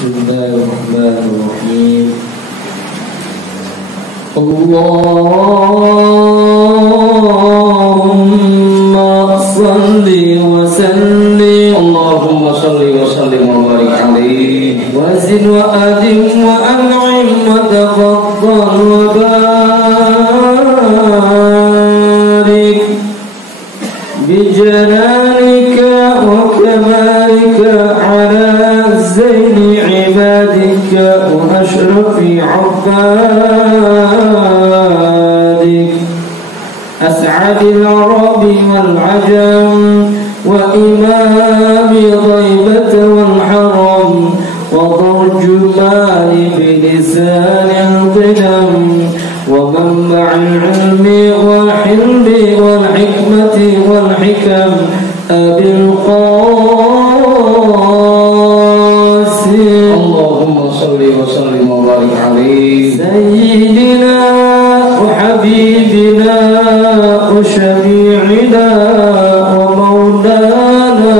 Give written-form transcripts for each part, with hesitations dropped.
Bismillahirrahmanirrahim. Allahumma salli wa sallim. Allahumma salli wa sallim wa barik alaihi. Wa zid wa adim wa an'im wa tafaddal wa barik bijalalika wa kamalika ala zaini ibadika wa ashrafi abbadik as'adil arabi wal ajam wa imami ghaibata wal haram wa tarjumani bilisanil qidam wa manba'il ilmi wal hilmi wal hikmati wal hikam abil qasim. Allahumma salli wa sallim wa barik alaihi. Sayyidina wa habibina wa syafi'ina wa maulana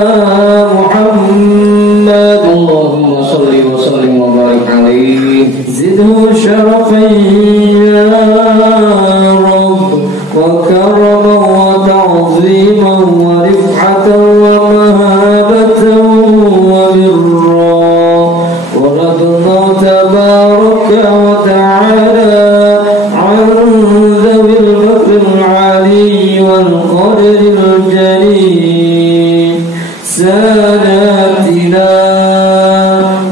Muhammad. Allahumma salli wa sallim wa barik alaihi. Zidhu syarafan ya Rabb wa karaman wa ta'ziman wa rif'atan wa mahabatan wa birra wa radna tabaraka wa ta'ala an dhawil makr al-ali wal qadr al-jalil sadatina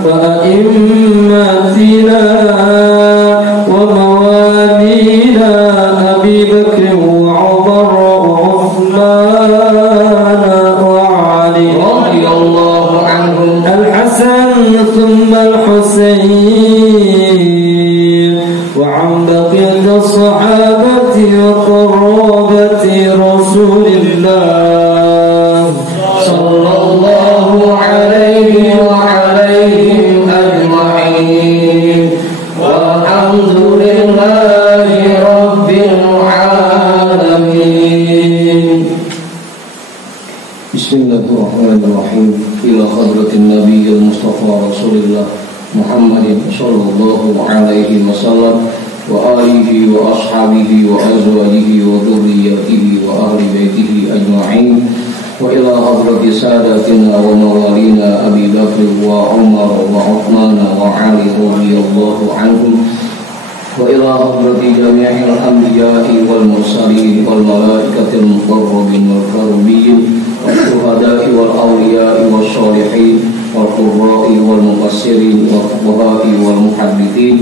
wa a'immatina wa mawalina Abi Bakr wa Umar wa Uthman wa Ali Radhiyallahu anhum. الحسن ثم الحسين وعن بقية الصحابة وقرابة رسول الله صلى الله عليه وعليهم أجمعين والحمد لله رب العالمين. Bismillahirrahmanirrahim. Ila hadratin nabiyil mustafa rasulillah Muhammadin sallallahu alaihi wasallam wa alihi wa ashabihi wa azwajihi wa dhurriyyatihi wa ahli baitihi ajma'in wa ila hadrati sadatina wa mawalina Abi Bakr wa Umar wa Uthman wa Ali radhiyallahu anhum wa ila hadrati jami'il anbiya'i wal mursalin wal malaikatil muqarrabin wal karubin والشهداء والأولياء والصالحين والقراء والمفسرين والفقهاء والمحدثين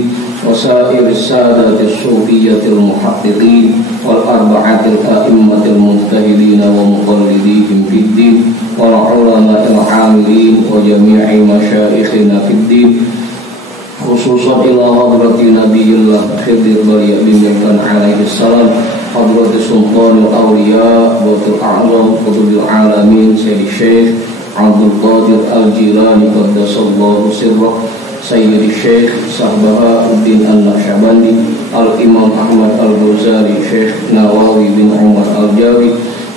وسائر السادة الصوفية المحققين والأربعة الأئمة المجتهدين ومقلديهم في الدين والعلماء العاملين وجميع مشايخنا في الدين خصوصا إلى حضرة نبي الله خضر بن مكان عليه السلام حضرة سلطان الأولياء وقت الأعظم قطب العالمين سيد الشيخ عبد القادر الجيلاني قدس الله سره سيد الشيخ بهاء الدين النقشبندي الإمام أحمد الغزالي شيخ نواوي بن عمر الجاوي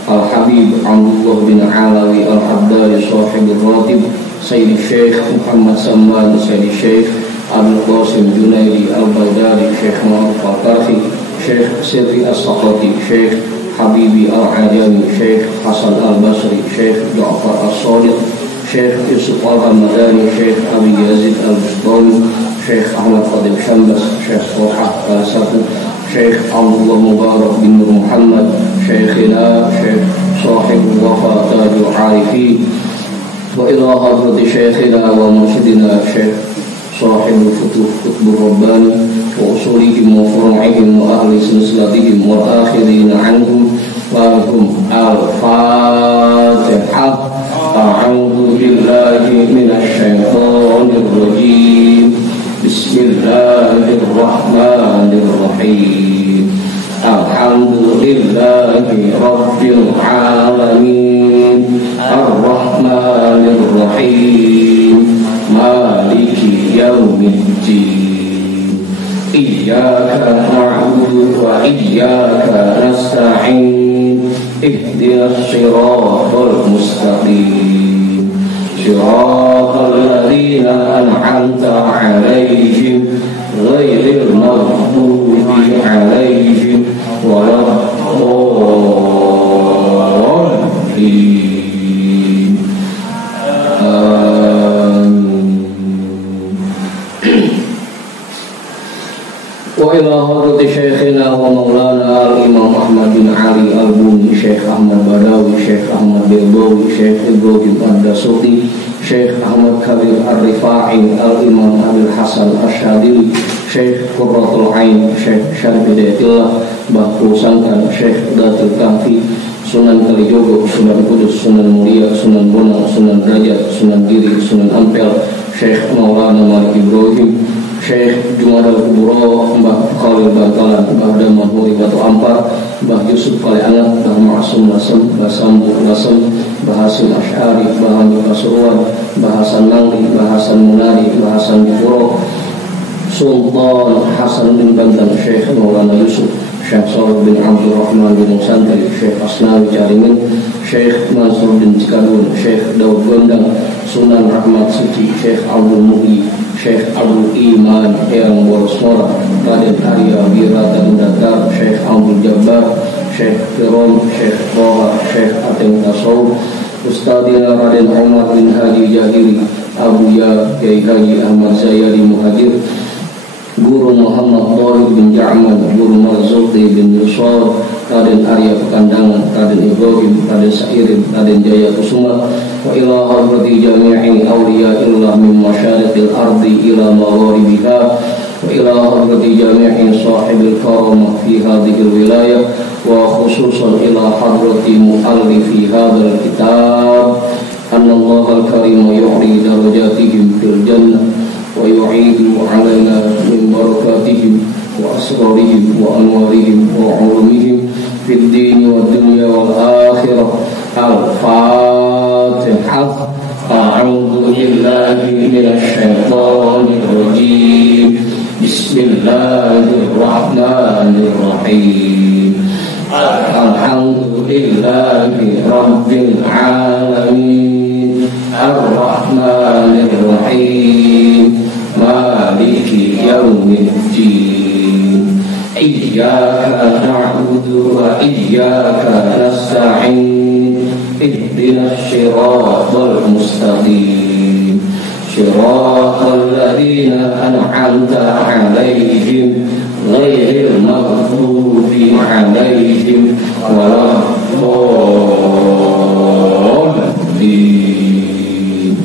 الحبيب عبد الله بن علوي الحداري صاحب الراتب سيد الشيخ محمد سلمان سيد الشيخ أبو القاسم جنيدي البيداري شيخ معروف القرخي شيخ سري السقطي شيخ حبيبي العجمي شيخ حسن البصري شيخ جعفر الصادق شيخ يوسف الهمداني شيخ أبي يزيد البسطامي شيخ أحمد فاضل شمبس شيخ طلحة السفو شيخ عبد الله مبارك بن نور محمد شيخنا شيخ صاحب الوفا تاج العارفين وإلى حضرة شيخنا ومرشدنا شيخ صاحب الفتوح قطب الرباني وأصولهم وفروعهم وأهل سلسلتهم والآخرين عنهم وهم الفاتحة. أعوذ بالله من الشيطان الرجيم. بسم الله الرحمن الرحيم. الحمد لله رب العالمين الرحمن الرحيم مالك يوم الدين إياك نعبد وإياك نستعين اهدنا الصراط المستقيم Shiratal ladzina an'amta 'alaihim ghairil maghdubi 'alaihim waladdallin. Wa ila hadrati syekhina wa maulana al-imam Ahmad bin Ali al-Buni, Syekh Ahmad Badawi, Syekh Ahmad Bilbawi, Syekh Ibrahim Ad-Dasuti, Syekh Ahmad Kabir Ar-Rifa'i, al-imam Abil Hasan Asyadili, Syekh Qurratul Ain, Syekh Syarif Hidayatullah, Bahku Sangkan, Syekh Datul Kahfi, Sunan Kalijogo, Sunan Kudus, Sunan Mulia, Sunan Bonang, Sunan Derajat, Sunan Giri, Sunan Ampel, Syekh Maulana Malik Ibrahim, Syekh Jumadal Kuburo, Mbah Khalil Bantalan, Mbah Daman Huri Batu Ampar, Mbah Yusuf Kali Anak, Mbah Ma'asum Lasem, Mbah Sambu Lasem, Mbah Hasim Asy'ari, Mbah Hamid Pasuruan, Mbah Hasan Mangli, Mbah Hasan Munari, Mbah Hasan Dipuro, Sultan Hasan bin Bantan, Syekh Maulana Yusuf, Syekh Salih bin Abdurrahman bin Santri, Syekh Asnawi Caringin, Syekh Mansur bin Cikadun, Syekh Daud Gondang, Sunan Rahmat Siti, Syekh Abdul Mu'i, Syekh Abdul Iman Eyang Boros Mora, Raden Arya Wirata Datar, Syekh Abdul Jabbar, Syekh Firon, Syekh Toha, Syekh Ateng Tasawuf, Ustadina Raden Umar bin Haji Jahiri, Abu Ya Kiai Haji Ahmad Zayadi Muhajir, Guru Muhammad Thahir bin Ja'man, Guru Marzuki bin Yusuf, Raden Arya Pekandangan, Raden Ibrahim, Raden Sa'irin, Raden Jaya Kusuma, wa ila hadrati jami'i awliya illah min masyariqil ardi ila magharibiha, wa ila hadrati jami'i sahibil karamah fi hadhil wilayah, wa khususan ila hadrati mu'allifi hadzal kitab, anna Allah al-karim yu'li darajatihim fil jannah wa yu'idu 'alaina min barakatihim wa asrarihim wa anwarihim wa 'ulumihim fid din wa dunya wal akhirah. Al-Fatihah. A'udzu billahi minasy syaithanir rajim. Bismillahirrahmanirrahim. Alhamdulillahi rabbil alamin. Ar-Rahmanir Rahim. Maliki yaumiddin. Iyyaka na'budu wa iyyaka nasta'in. Ihdinas siratal mustaqim. Siratal ladzina an'amta 'alaihim ghairil maghdubi 'alaihim waladdallin.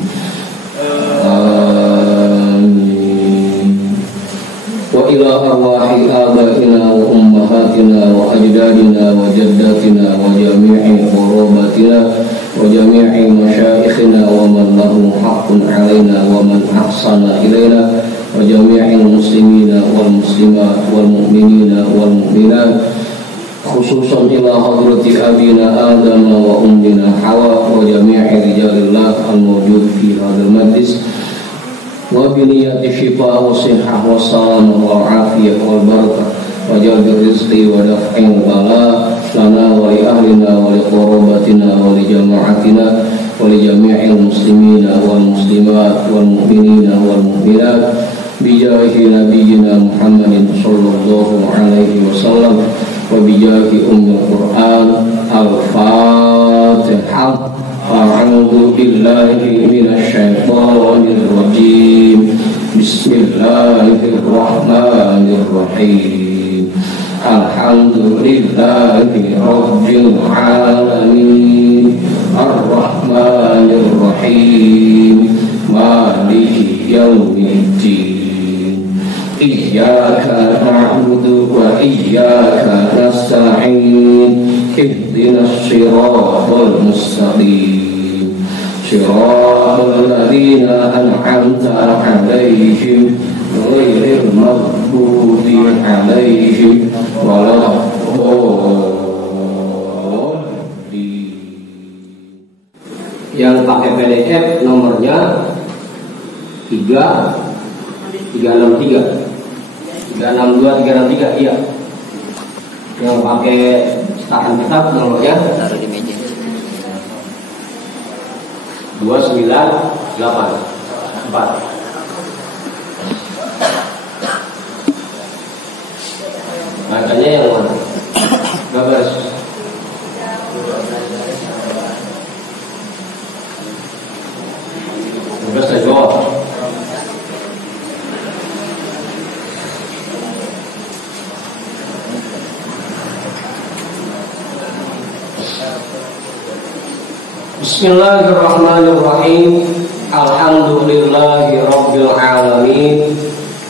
Wa ila arwahi abaina wa ummahatina wa ajdadina wa jaddatina wa jami'i qurabatina wa jami'i masyayikhina wa man lahu haqqun 'alaina wa man ahsana ilaina wa jami'il muslimina wal muslimat wal mu'minina wal mu'minat, khususan ila hadrati abina Adam wa ummina Hawa wa jami'i rijalillah al-mawjud fi hadzal majlis, wa biniyati shifa wa sihah wa salamah wa afiyah wal barakah wa jalbir rizqi wa daf'il bala lana wa li ahlina wa li qurabatina wa li jama'atina wa li jami'il muslimina wal muslimat wal mu'minina wal mu'minat bijahi nabiyyina Muhammadin sallallahu alaihi wasallam wa bijahi ummul Qur'an. Al-Fatihah. A'udzu billahi minasy syaithanir rajim. Bismillahirrahmanirrahim. Alhamdulillahi rabbil alamin. Ar-Rahmanir Rahim. Maliki yaumiddin. Iyyaka na'budu wa iyyaka nasta'in. Ihdinas siratal mustaqim. Siratal ladzina an'amta 'alaihim ghairil maghdubi 'alaihim waladdallin. Yang pakai PDF nomornya 363 362 363, iya. Yang pakai cetakan kitab nomornya taruh di meja. 298 4. Bacanya yang mana? Gak beres jawab. Bismillahirrahmanirrahim. Alhamdulillahi rabbil alamin.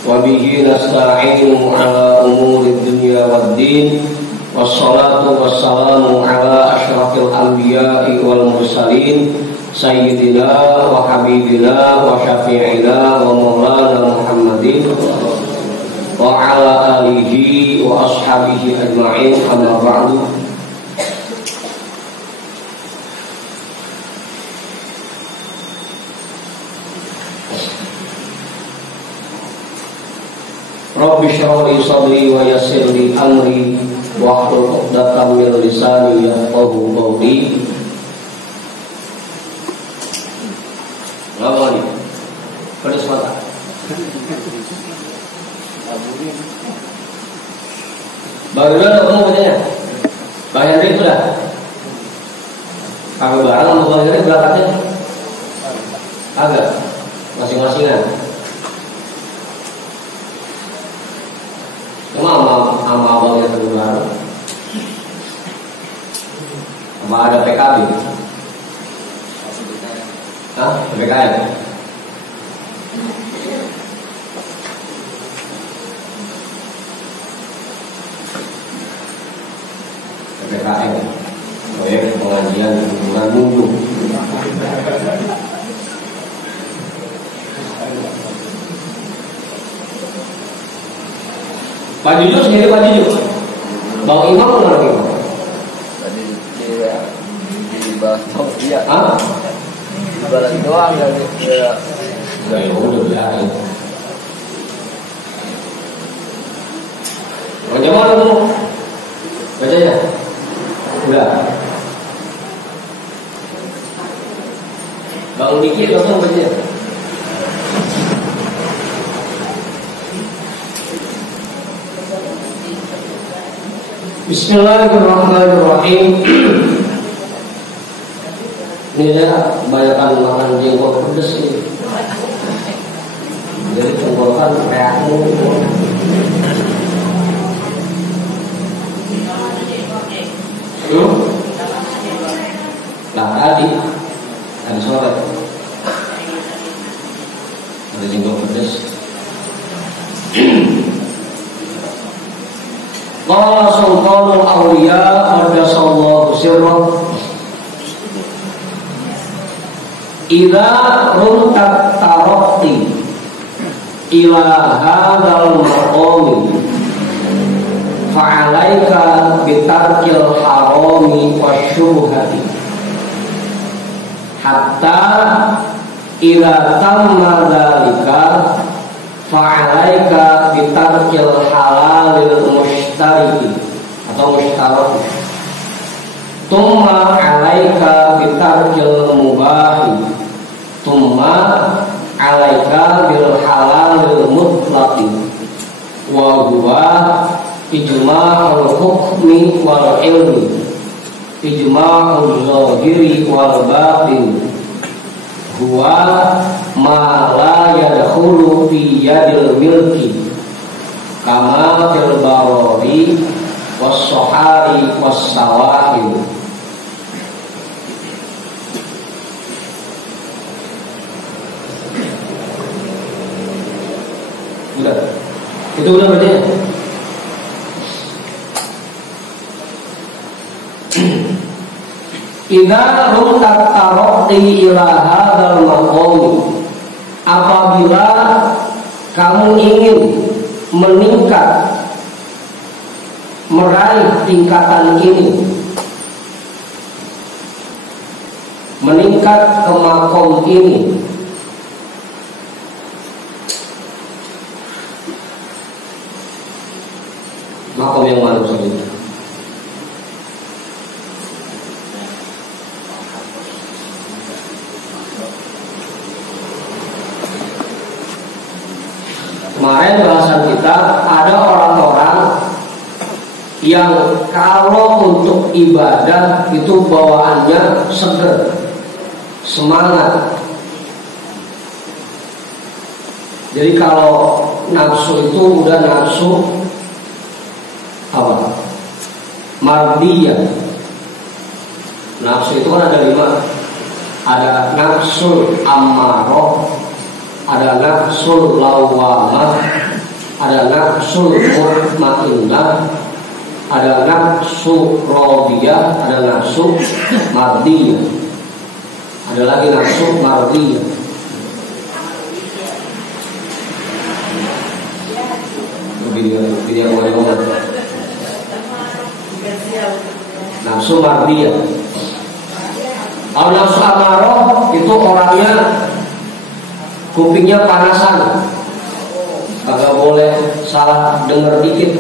Wa bihi nasta'inu ala umuri dunya waddin. Wassalatu wassalamu ala asyrafil anbiya'i wal mursalin, sayyidina wa habibina wa syafi'ina wa maulana Muhammadin wa ala alihi wa ashabihi ajma'in, amma ba'du. Rabbi shrah li sadri wa yassir li amri wahlul 'uqdatam min lisani yafqahu qawli. Ngomong nih, pedes mata. Baru udah kamu bacanya? Bang Hendrik sudah? Kami bareng sama Bang Hendrik berangkatnya? Agak, masing-masingan. Sama abangnya terbaru. Sama ada PKB. Hah? PKB? PKM, proyek pengajian hubungan mutu. Pak Jujur sendiri, Pak Jujur. Bang Imam mana lagi? Tadi di bahas dia. Hah? Di balas doang ya dia. Udah biarin. Baca mana tuh? Bacanya? Udah. Bang Diki langsung bacanya. Bismillahirrahmanirrahim. Ini ya banyakan makan jengkol pedes ini. Jadi tenggorokan kayak Nah tadi sore ada jengkol pedes. Qala sultanul awliya qaddasallahu sirrah, idza runtat taraqti ila hadzal maqami fa'alaika bitarkil harami wasyubhati hatta idza tamma dzalika fa'alaika bitarkil halalil mustariki atau mustaraki, tumma alaika bitarkil mubahi, tumma alaika bil halalil mutlaqi, wa huwa ijma'ul hukmi wal ilmi, ijma'ul zahiri wal batin, huwa ma la yadkhulu fi yadil milki kama fil barori was sohari was sawahil. Udah, itu udah berarti ya? Idza runtat taraqi ila hadzal maqami, apabila kamu ingin meningkat, meraih tingkatan ini, meningkat ke makom ini, makom yang mana saja? Kemarin bahasan kita ada orang-orang yang kalau untuk ibadah itu bawaannya seger, semangat. Jadi kalau nafsu itu udah nafsu apa? Mardiyah. Nafsu itu kan ada 5. Ada nafsul ammaroh, ada nafsul lawamah, ada nafsul mutmainnah, ada nafsu radiyah, ada nafsu mardiyah. Ada lagi nafsu mardiyah. Video nafsu mardiyah. Kalau nafsu amaroh itu orangnya kupingnya panasan, agak boleh salah denger dikit,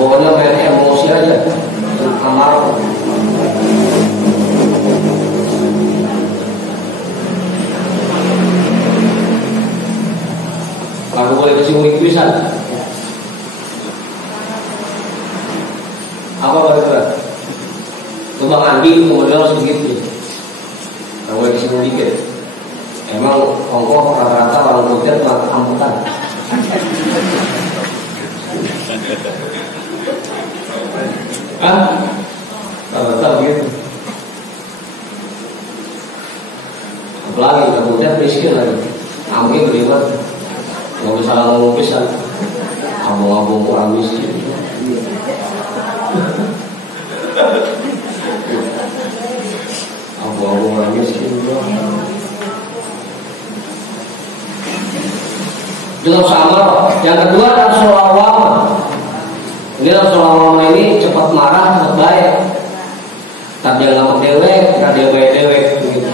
pokoknya main emosi aja. Amaroh. Kalau boleh kasih unik pisan. Apa kira-kira? Bang Andi kemudian segitu. Kalau boleh kasih unik dikit. Emang ongkoh rata-rata orang putih telah amputan. Rata-rata begitu. Apalagi orang putih miskin lagi. Amin beriman. Nggak bisa ngomong pisan. Abang-abang orang miskin. Abang-abang orang miskin. Dengan sama, yang kedua nafsu lawamah. Ini nafsu lawamah ini cepat marah, cepat baik. Tak dia ngambek dewek, tak dia baik dewek. Gitu.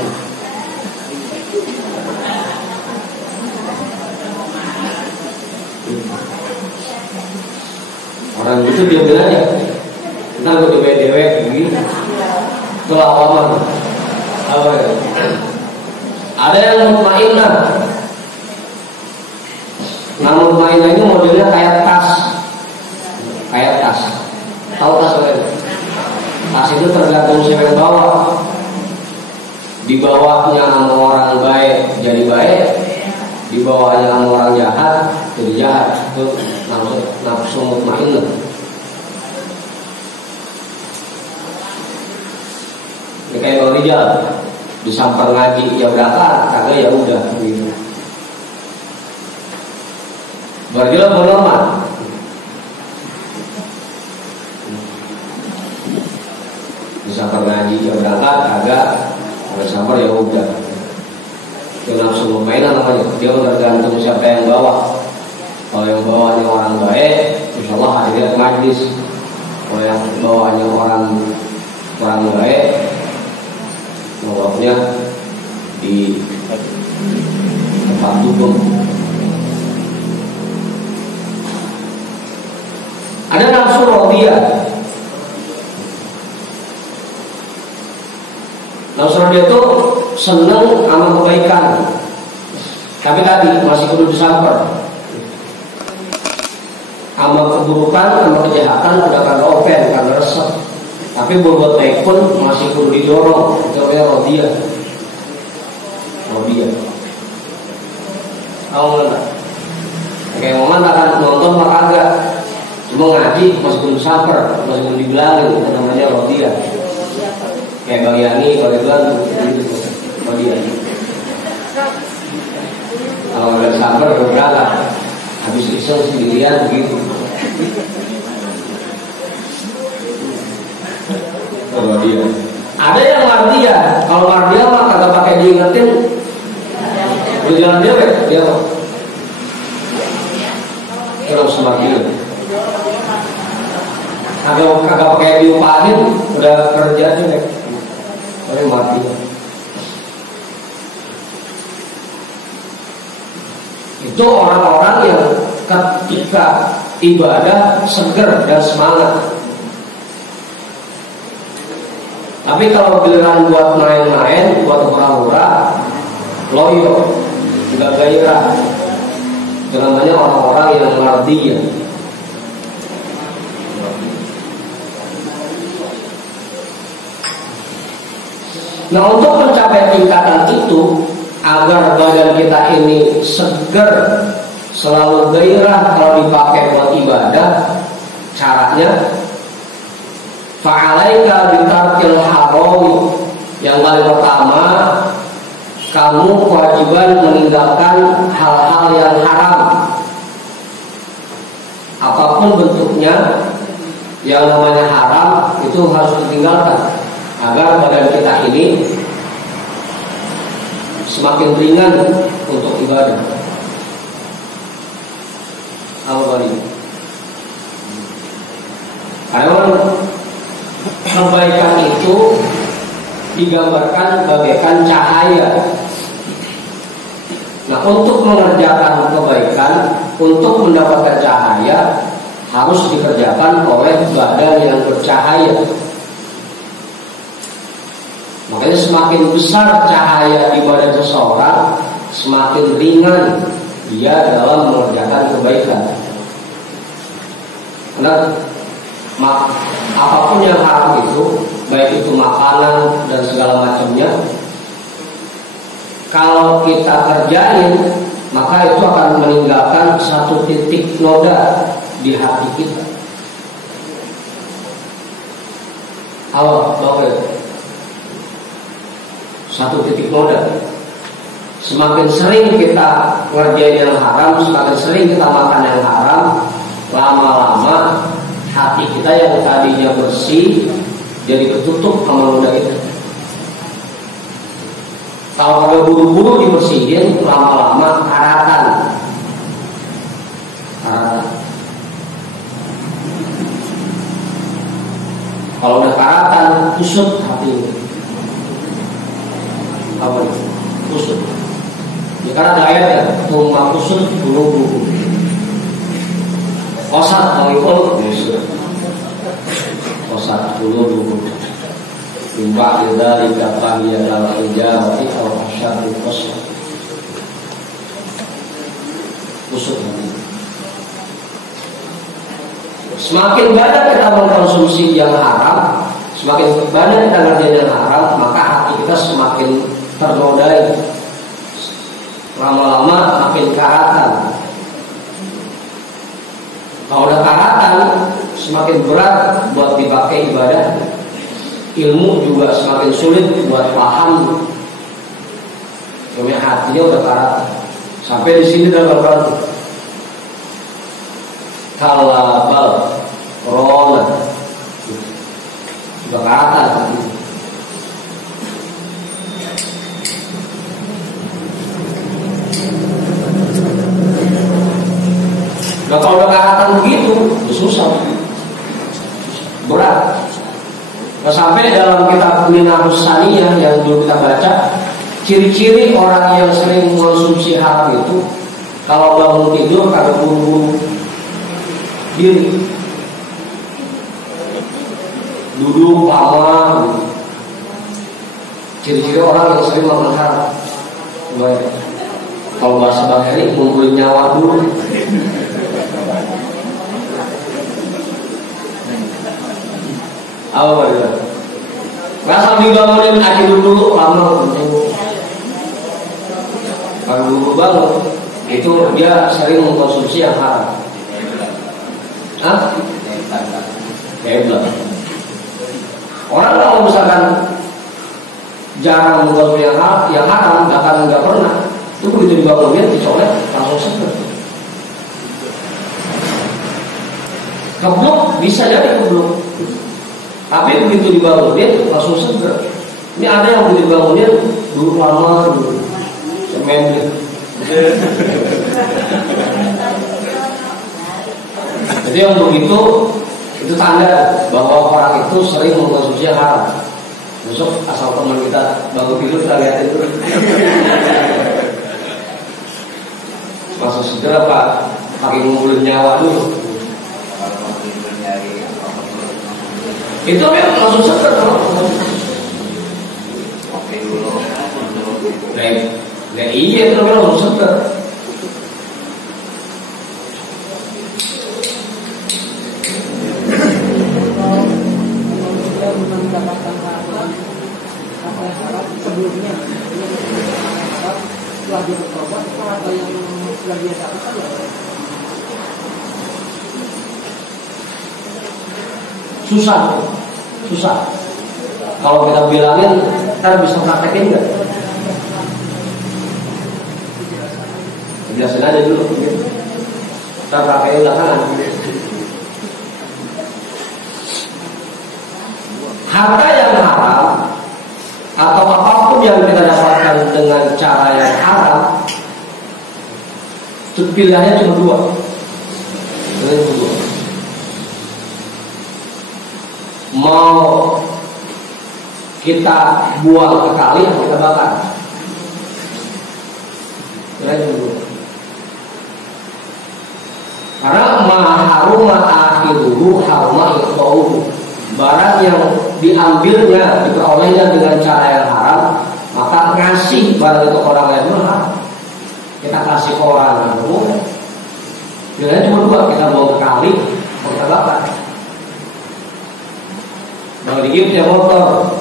Orang itu dia bilang aja, ntar gue baik dewek, begini. Itu lawamah. Apa ya? Ada yang mutmainnah. Namun mainnya ini modelnya kayak tas. Tahu tas apa itu? Tas itu tergantung siapa yang bawa. Di bawahnya sama orang baik jadi baik, di bawahnya sama orang jahat jadi jahat. Itu nafsu mutmainnah. Ini kayak Bang Rijal, disamper ngaji ya berangkat, kagak ya udah gitu. Bagilah bernormal. Disamper ngaji ya berangkat, kagak. Kalau samper ya udah. Itu nafsu mutmainnah namanya. Dia tergantung siapa yang bawa. Kalau yang bawanya orang baik, insya Allah hadir majlis. Kalau yang bawanya orang baik, bawanya di tempat duduk. Ada nafsu radiyah. Nafsu radiyah itu senang sama kebaikan. Tapi tadi masih kudu disamper. Sama keburukan, sama kejahatan udah kagak open, kagak resep. Tapi berbuat baik pun masih kudu didorong. Itu namanya radiyah. Tahu nggak? Kayak momen akan nonton mah kagak. Cuma ngaji masih belum saper, masih belum dibilangin, itu namanya radiyah. Kayak Bang Yani kalau dibilang gitu, radiyah. Kalau nggak saper udah berangkat, habis iseng sendirian begitu. Radiyah. Ada yang mardiyah, kalau mardiyah mah kagak pakai diingetin, berjalan dewek dia mah. Terus mardiyah. Kagak pakai diupahin, udah kerja aja, tapi mati. Itu orang-orang yang ketika ibadah seger dan semangat. Tapi kalau giliran buat main-main, buat hura-hura, loyo, nggak gairah, itu namanya orang-orang yang mardiyah. Nah, untuk mencapai tingkatan itu, agar badan kita ini segar, selalu gairah kalau dipakai buat ibadah, caranya fa'alaika bitarkil harami. Yang paling pertama, kamu kewajiban meninggalkan hal-hal yang haram, apapun bentuknya. Yang namanya haram itu harus ditinggalkan agar badan kita ini semakin ringan untuk ibadah. Awal karena kebaikan itu digambarkan bagaikan cahaya. Nah, untuk mengerjakan kebaikan, untuk mendapatkan cahaya, harus dikerjakan oleh badan yang bercahaya. Makanya semakin besar cahaya di badan seseorang, semakin ringan dia dalam mengerjakan kebaikan. Karena apapun yang haram itu, baik itu makanan dan segala macamnya, kalau kita kerjain, maka itu akan meninggalkan satu titik noda di hati kita. Halo, Bapak. Satu titik noda. Semakin sering kita ngerjain yang haram, semakin sering kita makan yang haram, lama-lama hati kita yang tadinya bersih jadi ketutup sama noda itu. Kalau udah buru-buru dibersihin, lama-lama karatan. Kalau udah karatan, kusut hati ini. Apa itu? Kusut. Ya, karena ada ayatnya, tumma kusut bulu-bulu. Kosat, mengikul kosat bulu-bulu. Imba dari kata dia dalam ijazah atau syar'i kosat. Kusut. Semakin banyak kita mengkonsumsi yang haram, semakin banyak kita ngerjain yang haram, maka hati kita semakin ternodai. Lama-lama makin karatan. Kalau udah karatan, semakin berat buat dipakai ibadah. Ilmu juga semakin sulit buat paham. Karena hatinya udah karatan. Sampai di sini dalam Al-Quran, kalabal rona, udah karatan hati. Nah, kalau udah karatan begitu, susah, berat. Nah, sampai dalam kitab Minahus Saniyah yang dulu kita baca, ciri-ciri orang yang sering mengonsumsi haram itu, kalau bangun tidur karena buru-buru diri, duduk lama. Ciri-ciri orang yang sering makan haram. Kalau bahasa Bang Heri, ngumpulin nyawa dulu. Apa dia? Rasa dibangunin aja dulu lama. Kalau dulu bangun, itu dia sering mengkonsumsi yang haram. Hah? Hebat. Orang kalau misalkan jarang mengkonsumsi yang haram, bahkan nggak pernah, itu begitu dibangunin, dicolek, langsung seger. Keblok bisa jadi keblok, tapi begitu dibangunin langsung seger. Ini ada yang begitu dibangunin dulu lama dulu, semen. Jadi yang begitu itu tanda bahwa orang itu sering mengkonsumsi yang haram. Besok asal teman kita bangun tidur kita lihatin dulu. Masuk segera Pak, pakai ngumpulin nyawa dulu. Itu memang langsung seger. Oke dulu. Nah iya itu memang langsung seger. Susah. Kalau kita bilangin, kita bisa praktekin nggak? Jelasin aja dulu. Kita praktekin belakangan. Harta yang haram atau apapun yang kita dapatkan dengan cara yang haram, pilihannya cuma dua. Mau kita buang ke kali atau kita bakar. Karena maharuma akhiruhu haruma iqtauhu. Barang yang diambilnya, diperolehnya dengan cara yang haram, maka ngasih barang itu orang lain haram. Kita kasih ke orang lain, pilihannya cuma dua, kita buang ke kali atau kita bakar. Kalau dikit ya motor,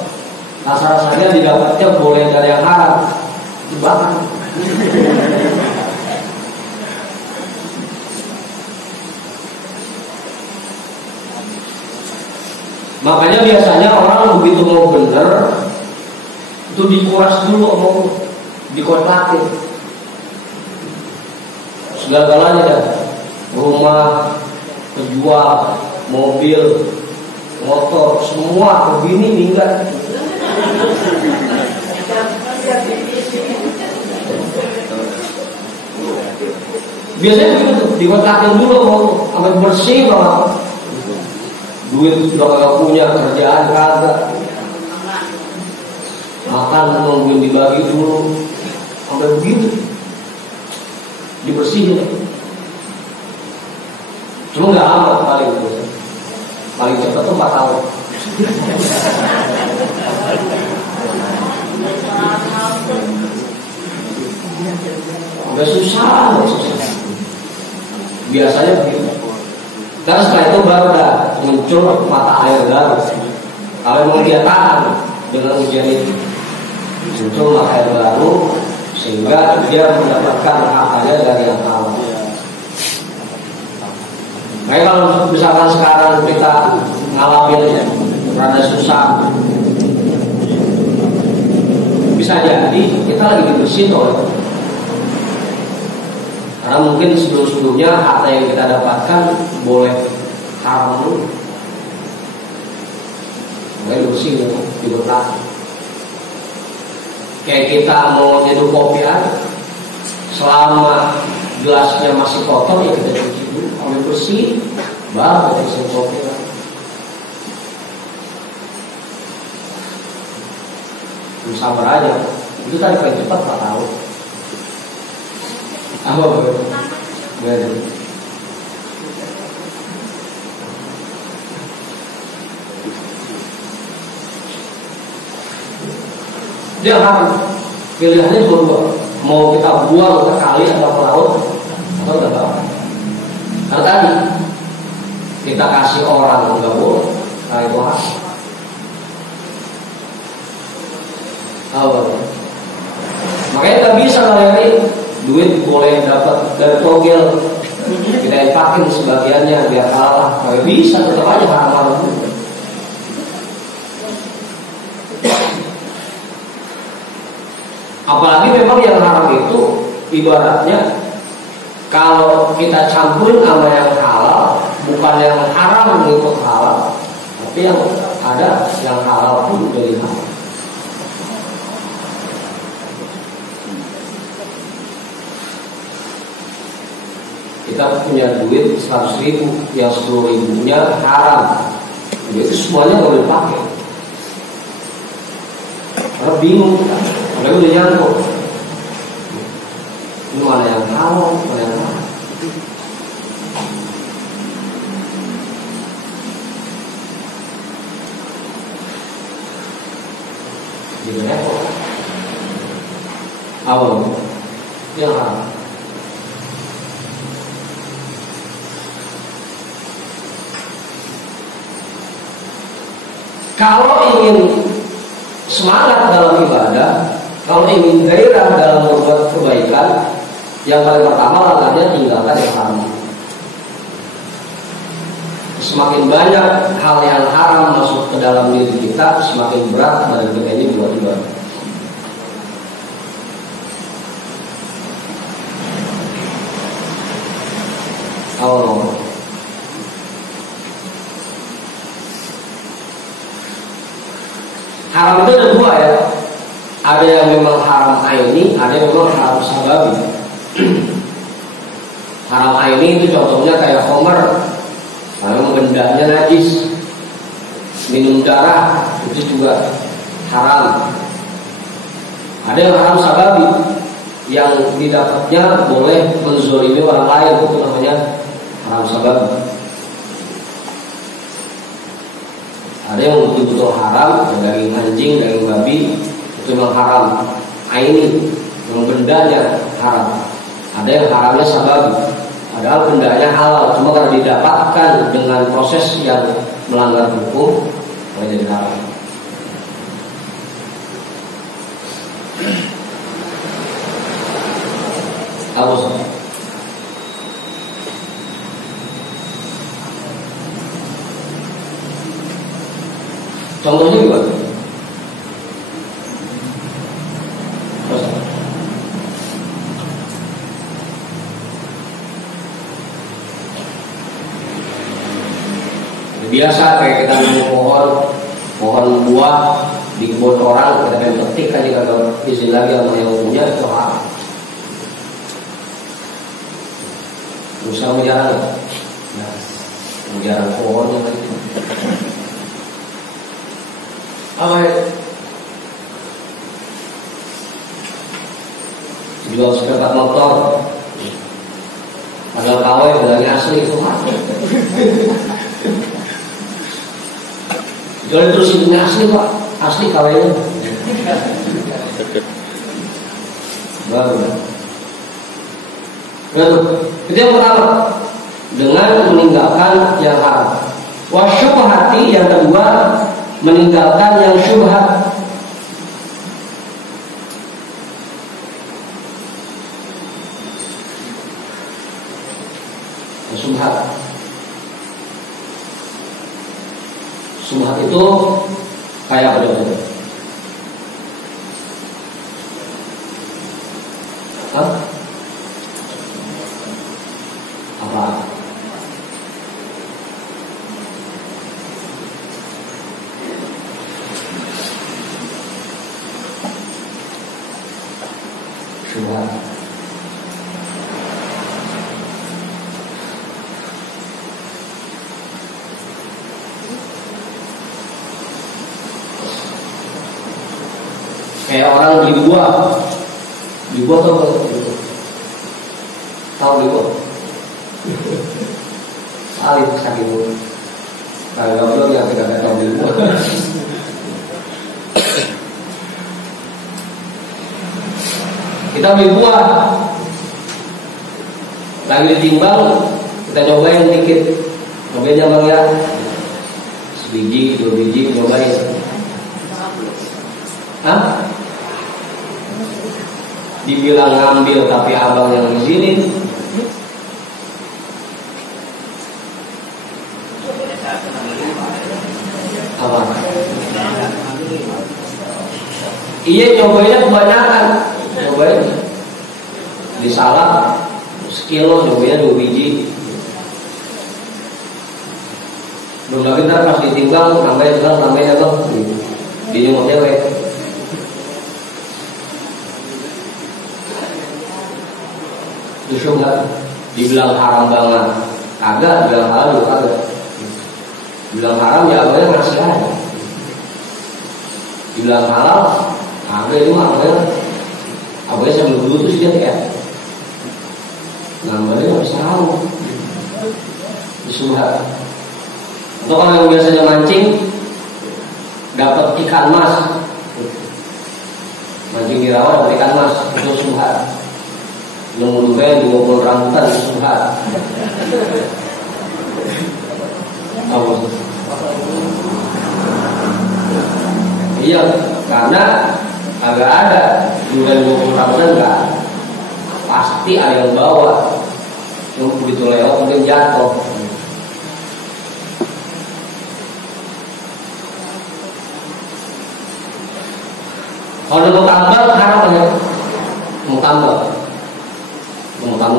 rasa-rasanya didapatnya boleh dari yang haram, dibakar. Makanya biasanya orang begitu mau bener itu dikuras dulu, mau dikotakin segala-galanya dah. Rumah, penjual, mobil, motor, semua begini minggat. Biasanya begitu, dikotakin dulu mau sampai bersih banget. Duit sudah kagak punya, kerjaan kagak, makan nungguin dibagi dulu, sampai begitu dibersihin. Cuma nggak lama, paling cepat tuh 4 tahun. Udah susah. Biasanya begitu. Dan setelah itu baru dah muncul mata air baru. Kalau mau dia tahan dengan ujian itu, muncul mata air baru sehingga dia mendapatkan hartanya dari yang halal. Nah, kalau misalkan sekarang kita ngalamin rada susah, bisa jadi kita lagi dibersihin oleh. Karena mungkin sebelum-sebelumnya harta yang kita dapatkan boleh haram dulu. Boleh dibersihin, diberkati. Kayak kita mau nyeduh kopi aja, selama gelasnya masih kotor ya kita cuci dulu, ambil bersih, baru kita isi kopi. Sabar aja, itu tadi paling cepat 4 tahun. Apa begitu? Dia akan pilihannya cuma dua, mau kita buang ke kali atau ke laut atau ke bawah. Karena tadi kita kasih orang nggak boleh, nah itu hak. Makanya nggak bisa ngelayain. Duit boleh dapat dari togel, kita infakin sebagiannya biar kalah. Kalau bisa tetap aja haram-haram. Apalagi memang yang haram itu ibaratnya kalau kita campurin sama yang halal, bukan yang haram mengikut halal, tapi yang ada yang halal pun jadi haram. Kita punya duit 100.000, yang 10.000-nya haram, jadi itu semuanya nggak boleh pakai. Karena bingung kita, mereka udah nyangkut. Ini mana yang halal, mana yang haram. Jadi repot. Awal yang haram. Kalau ingin semangat dalam ibadah, kalau ingin gairah dalam berbuat kebaikan, Yang paling pertama langkahnya tinggalkan yang haram. Semakin banyak hal yang haram masuk ke dalam diri kita, semakin berat badan kita ini tiba-tiba. Allah. Haram itu ada dua ya. Ada yang memang haram aini, ada yang memang haram sababi. Haram aini itu contohnya kayak khamar, karena bendanya najis. Minum darah itu juga haram. Ada yang haram sababi, yang didapatnya boleh menzolimi orang lain, itu namanya haram sababi. Ada yang betul-betul haram, daging anjing, daging babi, itu memang haram aini, memang bendanya haram. Ada yang haramnya sababi, padahal bendanya halal, cuma karena didapatkan dengan proses yang melanggar hukum, boleh jadi haram. Apa? Contohnya gimana? Biasa kayak kita nemu pohon buah di kebun orang, kita pengen petik kan, kalau izin lagi sama yang punya itu haram. Bisa menjarang, menjarang pohonnya kan. Apa ya? Jual sepeda motor, padahal KW bilangnya asli itu haram. Jual terus itu asli pak, asli KW-nya. Baru. Itu yang pertama, dengan meninggalkan yang haram. Wasyubhati yang kedua, meninggalkan yang syubhat. Syubhat. Syubhat itu kayak apa? Hah? Apa? Syubhat. Kayak orang beli buah tuh tahu beli buah? Alif sakit buah. Kalau belum yang tidak tahu beli buah. Kita beli buah, lagi ditimbang, kita cobain dikit, cobain aja bang ya, sebiji, 2 biji, cobain. Hah? Dibilang ngambil tapi abang yang izinin. Apa? Iya, nyobainnya kebanyakan. Nyobain di salad sekilo, nyobainnya 2 biji. Belum lagi ntar pas ditimbang nambahin bang, di nyumuk cewek. Itu syubhat. Dibilang haram banget kagak, dibilang halal juga kagak. Dibilang haram ya abangnya ngasih aja. Dibilang halal kagak, itu abangnya sambil dulu tuh sih dia nambahnya nggak bisa tahu. Syubhat. Atau kalau yang biasanya mancing dapat ikan mas, mancing di rawa dapat ikan mas, itu syubhat. Nunggu di bawah rambutan itu syubhat. Apa? Iya, karena agak ada juga di bawah rambutan enggak. pasti ada yang bawa. Cuma begitu lewat mungkin jatuh. Kalau mau tambal haram ya, mau tambal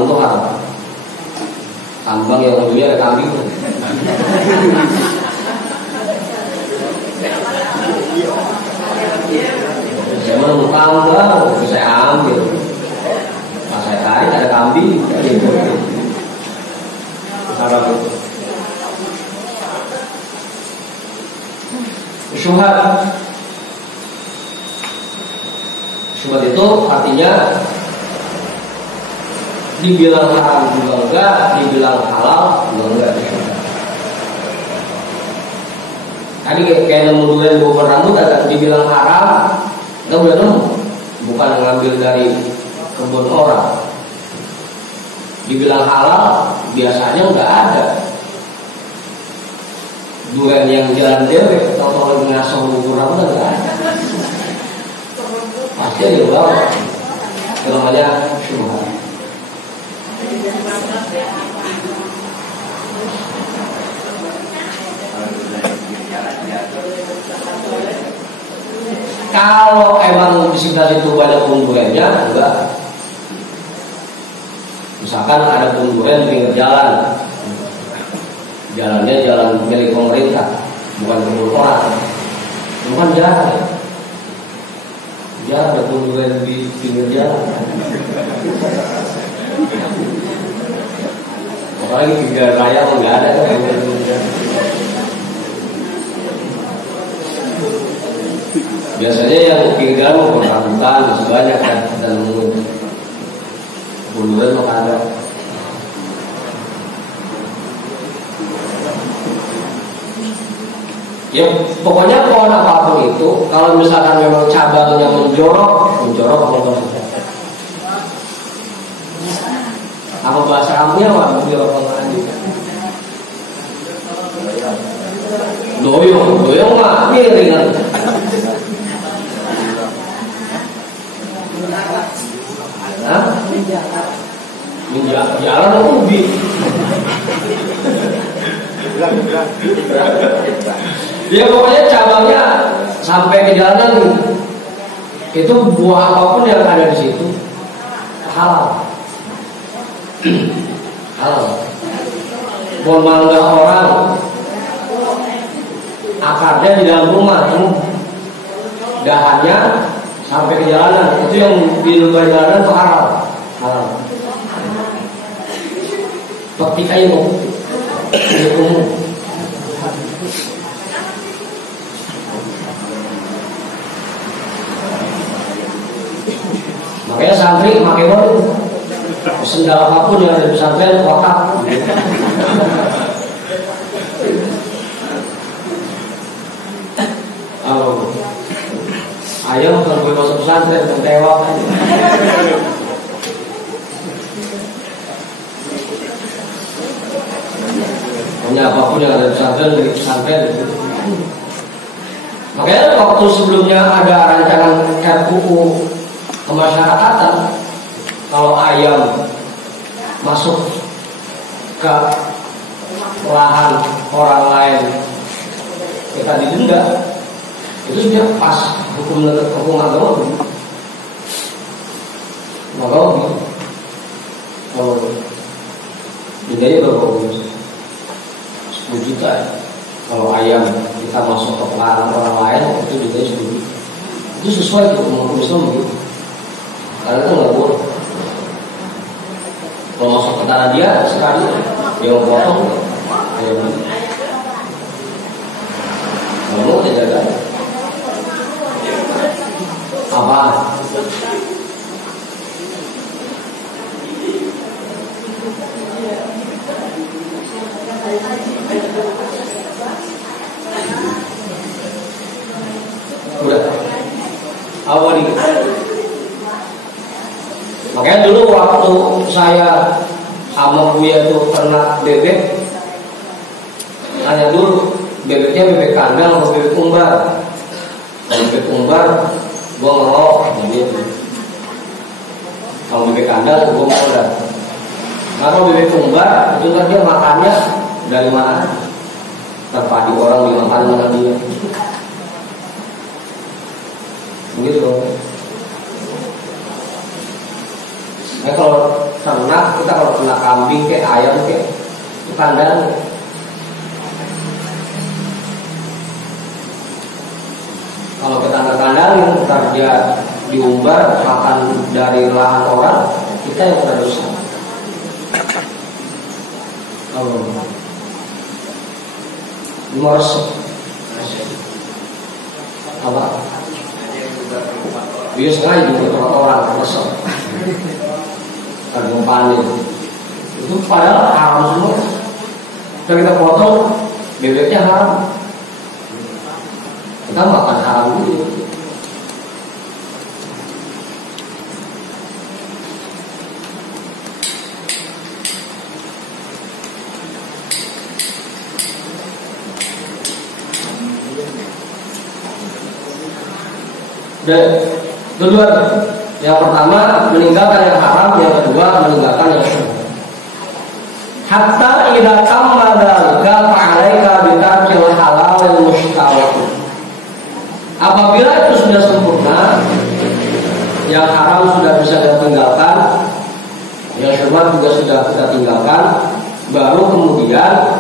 itu haram. Tambang yang ujungnya ada kambing. Saya mau tambal, saya ambil. Pas saya tarik ada kambing. Haram itu. Syubhat itu artinya dibilang haram juga enggak, dibilang halal juga enggak. Tadi kayak nemu durian bubur rambut agak dibilang haram, kita udah nemu, bukan ngambil dari kebun orang. Dibilang halal biasanya enggak ada. Durian yang jalan dewek, atau lagi ngasong bubur rambut enggak ada. Pasti ada yang bawa. Itu namanya syubhat. Kalau emang di sekitar itu banyak duriannya, enggak. Misalkan ada durian di pinggir jalan, jalannya jalan milik pemerintah, bukan kebun orang, bukan jalan. Ya, ada durian di pinggir jalan. Apalagi pinggir raya enggak ada kan? Biasanya yang pinggir jalan mau rambutan masih banyak kan, dan durian mau ada. Ya pokoknya pohon apapun itu, kalau misalkan memang cabangnya menjorok apa enggak? Apa bahasa Arabnya apa? Menjorok lagi. Doyong mah miring kan. Hah? Minjak jalan ubi. Ya pokoknya cabangnya sampai ke jalanan itu buah apapun yang ada di situ halal. Halal. Pohon mangga orang akarnya di dalam rumah, dahannya sampai ke jalanan, itu yang di luar jalanan itu halal. Halal. Petik aja mau petik umum. Makanya santri pakai waduh sendal apapun yang ada di pesantren wakaf. Oh, ayam kalau gue masuk pesantren tewak aja. Pokoknya apapun yang ada di pesantren dari pesantren. Makanya waktu sebelumnya ada rancangan RUU kemasyarakatan, kalau ayam masuk ke lahan orang lain kita didenda, itu sudah pas hukum agama. Maka kalau dendanya berapa? 10 juta. Kalau ayam kita masuk ke lahan orang lain itu dendanya 10 juta. Itu sesuai dengan hukum Islam begitu. Karena itu nggak boleh. Kalau masuk ke tanah dia, sekali dia mau potong, ayo beli. Kalau mau dia jaga. Apa? Udah. Apa nih? Makanya dulu waktu saya sama Buya tuh ternak bebek, tanya dulu bebeknya bebek kandang atau bebek umbar. Kalau bebek umbar, gua ngelok gitu. Kalau bebek kandang gue mau udah. Nah, kalau bebek kembar itu kan dia makannya dari mana? Terpadu orang dimakan mana dia. Begitu dong. Nah, kalau ternak kita kalau ternak kambing kayak ayam kayak itu kandang. Kalau kita nggak kandangin, ntar dia diumbar makan dari lahan orang, kita yang kena dosa. Kalau ngores apa? Dia sengaja juga orang kesel. Karena panen itu padahal haram semua. Kalau kita potong bebeknya haram, kita makan haram dulu. Dan kedua, yang pertama meninggalkan yang haram, yang kedua meninggalkan yang sunnah. Hatta idza tamma dzalika fa'alaika bitarkil halal wal mushtarak. Apabila itu sudah sempurna, yang haram sudah bisa kita tinggalkan, yang sunnah juga sudah kita tinggalkan, baru kemudian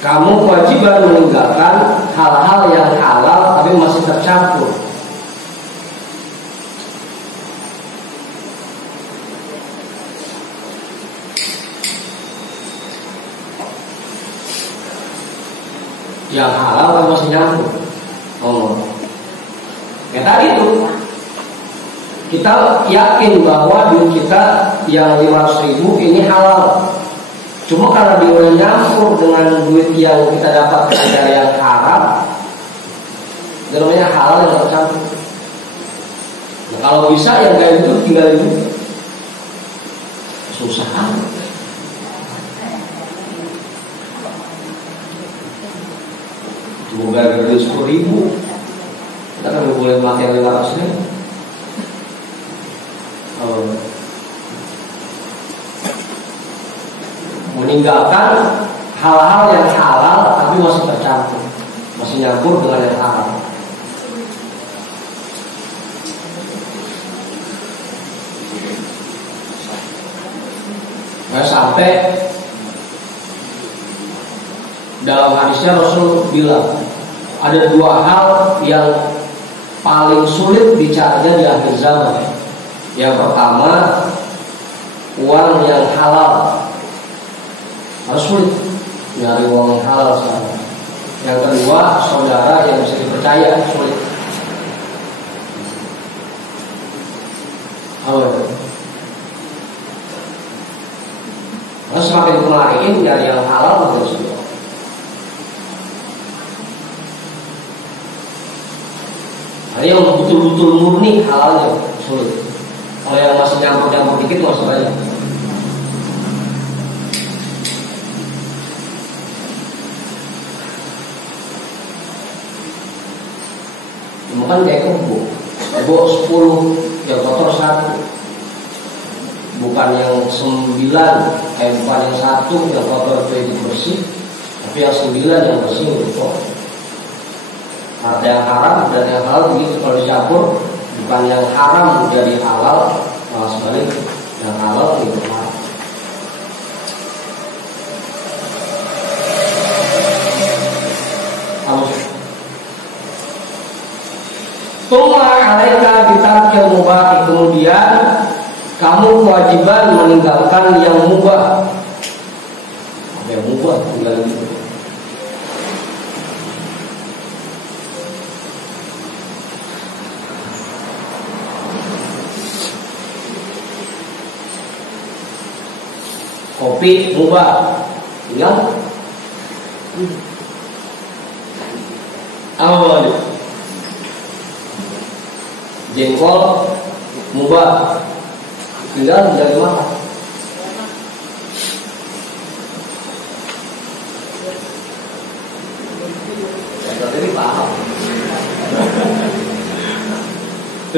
kamu kewajiban meninggalkan hal-hal yang halal tapi masih tercampur. Yang halal tapi masih nyampur. Oh, ya tadi itu kita yakin bahwa duit kita yang 500.000 ini halal. Cuma karena dia nyampur dengan duit yang kita dapat dari yang haram, itu namanya halal yang tercampur. Nah, kalau bisa yang kayak itu tinggal itu susah kan? Cuma bayar duit 10.000, kita kan nggak boleh pakai 500.000. Meninggalkan hal-hal yang halal tapi masih tercampur, masih nyampur dengan yang haram. Nah, sampai dalam hadisnya Rasul bilang ada dua hal yang paling sulit dicarinya di akhir zaman. Yang pertama, uang yang halal. Harus sulit nyari uang yang halal sekarang. Yang kedua, saudara yang bisa dipercaya sulit. Harus semakin kemarin dari yang halal makin sulit. Nah, yang betul-betul murni halalnya sulit. Kalau yang masih nyampur-nyampur dikit masih banyak. Bukan kayak kebo 10 yang kotor 1, bukan yang 9, bukan yang 1 yang kotor itu bersih, tapi yang 9 yang bersih itu kotor. Ada yang haram dan yang halal begitu kalau dicampur, bukan yang haram jadi halal, malah sebalik yang halal itu haram. Tumma alaika bitarkil mubah, kemudian kamu kewajiban meninggalkan yang mubah. Yang mubah tinggal itu. Kopi mubah, tinggal. Apa? Jengkol mubah, tinggal dari mana? Jadi paham.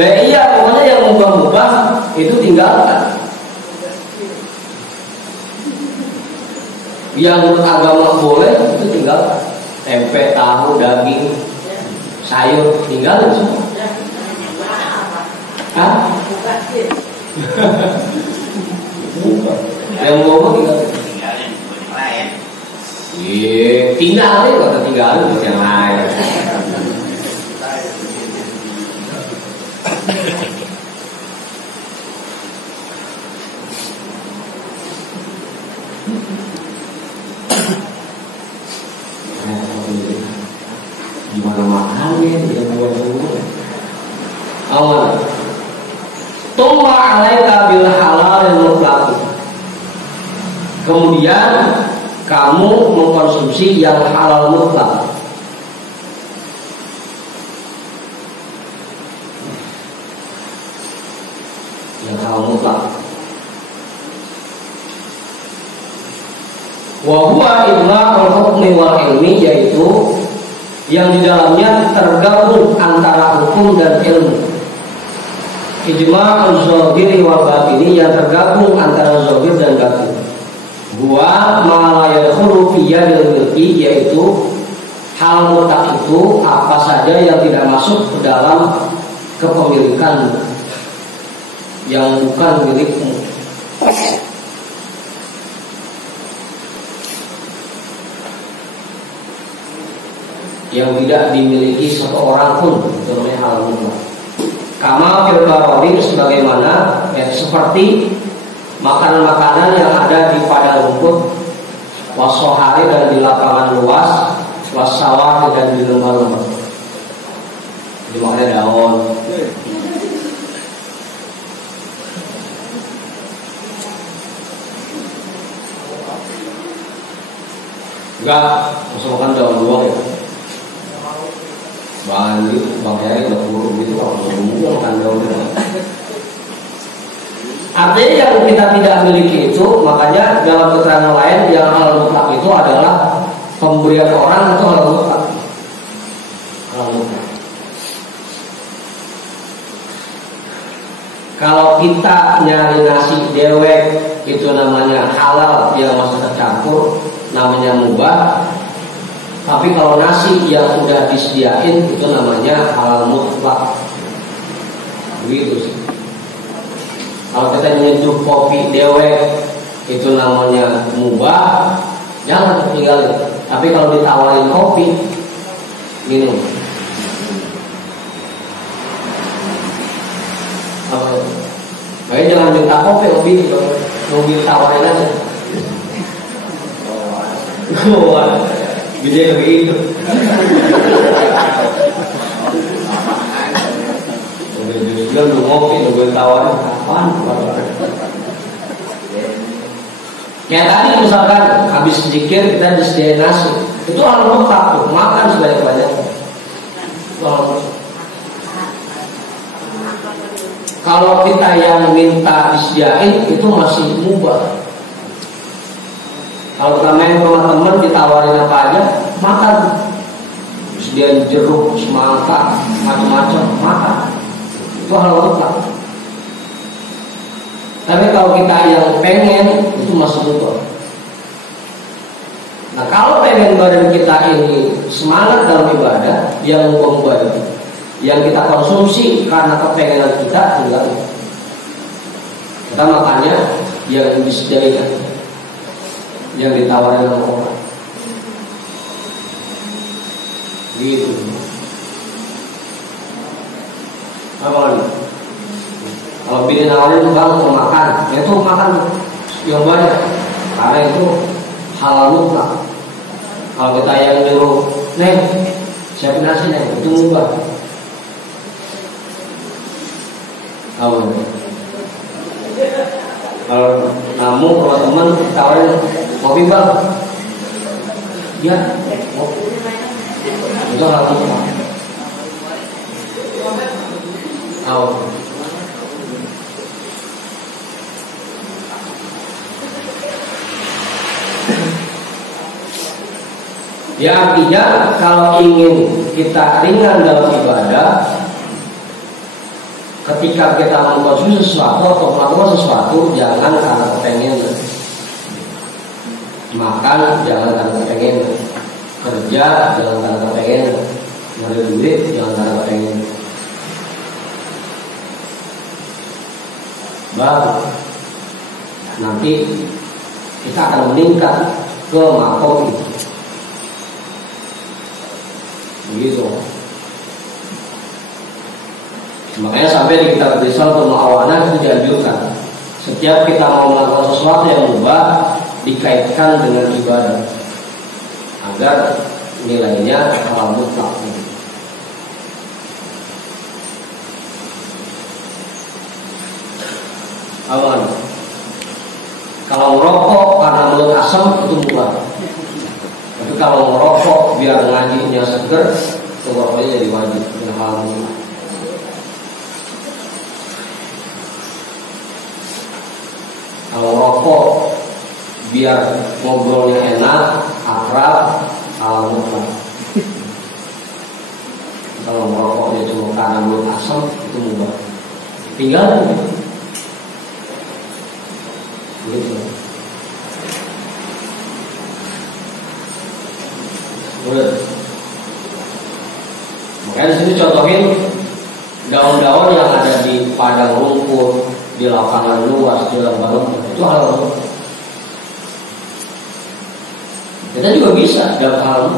Iya, pokoknya yang mubah-mubah itu tinggalkan. Yang menurut agama boleh itu tinggalkan. Tempe, tahu, daging, sayur tinggalkan semua. Hah? Yang mau tinggalkan. Iya, tinggalin kata tinggalin buat yang lain. Gimana makannya yang buat semua? Awan. Tumma alaika bil halal yang mutlak. Kemudian kamu mengkonsumsi yang halal mutlak. Yang halal mutlak. Wa huwa idlaqul hukmi wal ilmi, yaitu yang di dalamnya tergabung antara hukum dan ilmu. Ijma' az-zahiri wal batini, yang tergabung antara zahir dan batin. Huwa ma la yadkhulu fi yadil milki, yaitu hal mutlak itu apa saja yang tidak masuk ke dalam kepemilikan yang bukan milikmu. Yang tidak dimiliki satu orang pun, itu namanya hal mutlak. Kama fil baradhi, sebagaimana seperti makanan-makanan yang ada di padang rumput, wasohari, dan di lapangan luas, wasawah, dan di lembah-lembah. Jadi makanya daun. Enggak, masuk makan daun doang ya. Bang Heri udah buruk gitu, kalau semua makan daun doang. Artinya yang kita tidak miliki itu, makanya dalam keterangan lain yang halal mutlak itu adalah pemberian orang itu halal mutlak. Halal mutlak. Kalau kita nyari nasi dewek itu namanya halal, yang masih tercampur, namanya mubah. Tapi kalau nasi yang udah disediain itu namanya halal mutlak. Begitu sih. Kalau kita nyeduh kopi dewek itu namanya mubah, jangan tinggalin. Tapi kalau ditawarin kopi, minum. Makanya jangan minta kopi, mobil tawarin aja. Wah, gede begitu. Dia udah ngopi, udah tawarin kapan? Ya tadi misalkan habis zikir kita disediain nasi, itu halal mutlak tuh, makan sebanyak-banyaknya. Kalau kita yang minta disediain itu masih mubah. Kalau kita main sama teman ditawarin apa aja, makan. Disediain jeruk, semangka, macam-macam, makan. Itu halal mutlak. Tapi kalau kita yang pengen, itu masih mubah. Nah, kalau pengen badan kita ini semangat dalam ibadah, yang mubah-mubah itu, yang kita konsumsi karena kepengenan kita, enggak. Kita makannya yang disediakan, yang ditawarin sama orang. Gitu. Apa lagi? Kalau bini nawarin bang mau makan, ya itu makan yang banyak, karena itu halal mutlak. Kalau kita yang nyuruh, neng, siapin nasi neng, itu mubah. Kalau kamu kalau teman tawarin kopi bang, ya, itu halal mutlak. Ya artinya kalau ingin kita ringan dalam ibadah, ketika kita mengkonsumsi sesuatu atau melakukan sesuatu, jangan karena kepengen. Makan jangan karena kepengen, kerja jangan karena kepengen, nyari duit jangan karena kepengen. Baru nanti kita akan meningkat ke makom itu. Begitu. Makanya sampai di kitab Risalatul Mu'awanah itu dianjurkan setiap kita mau melakukan sesuatu yang mubah dikaitkan dengan ibadah agar nilainya halal mutlak. Awan. Kalau merokok karena mulut asam itu mubah. Tapi kalau merokok biar ngajinya seger, itu rokoknya jadi wajib, yang halal mutlak. Kalau rokok biar ngobrolnya enak, akrab, halal mutlak. Kalau merokoknya cuma karena mulut asam itu mubah. Tinggal gitu. Makanya di sini contohin daun-daun yang ada di padang rumput, di lapangan luas, di lembaga itu halal. Kita juga bisa dapat halal.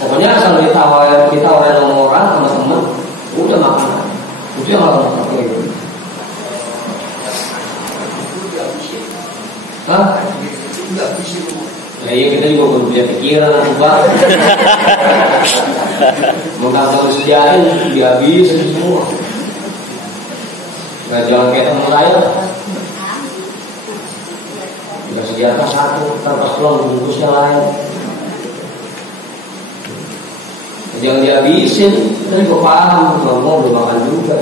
Pokoknya asal ditawarin sama orang, sama teman, udah makan. Itu yang halal. Hah? Ya iya, kita juga belum punya pikiran ubah. Mau kamu sediain dihabisin semua. Nggak jangan kayak teman saya. Nggak sediakan satu, terpas pulang bungkusnya lain. Jangan dihabisin. Kita juga paham, mau belum makan juga.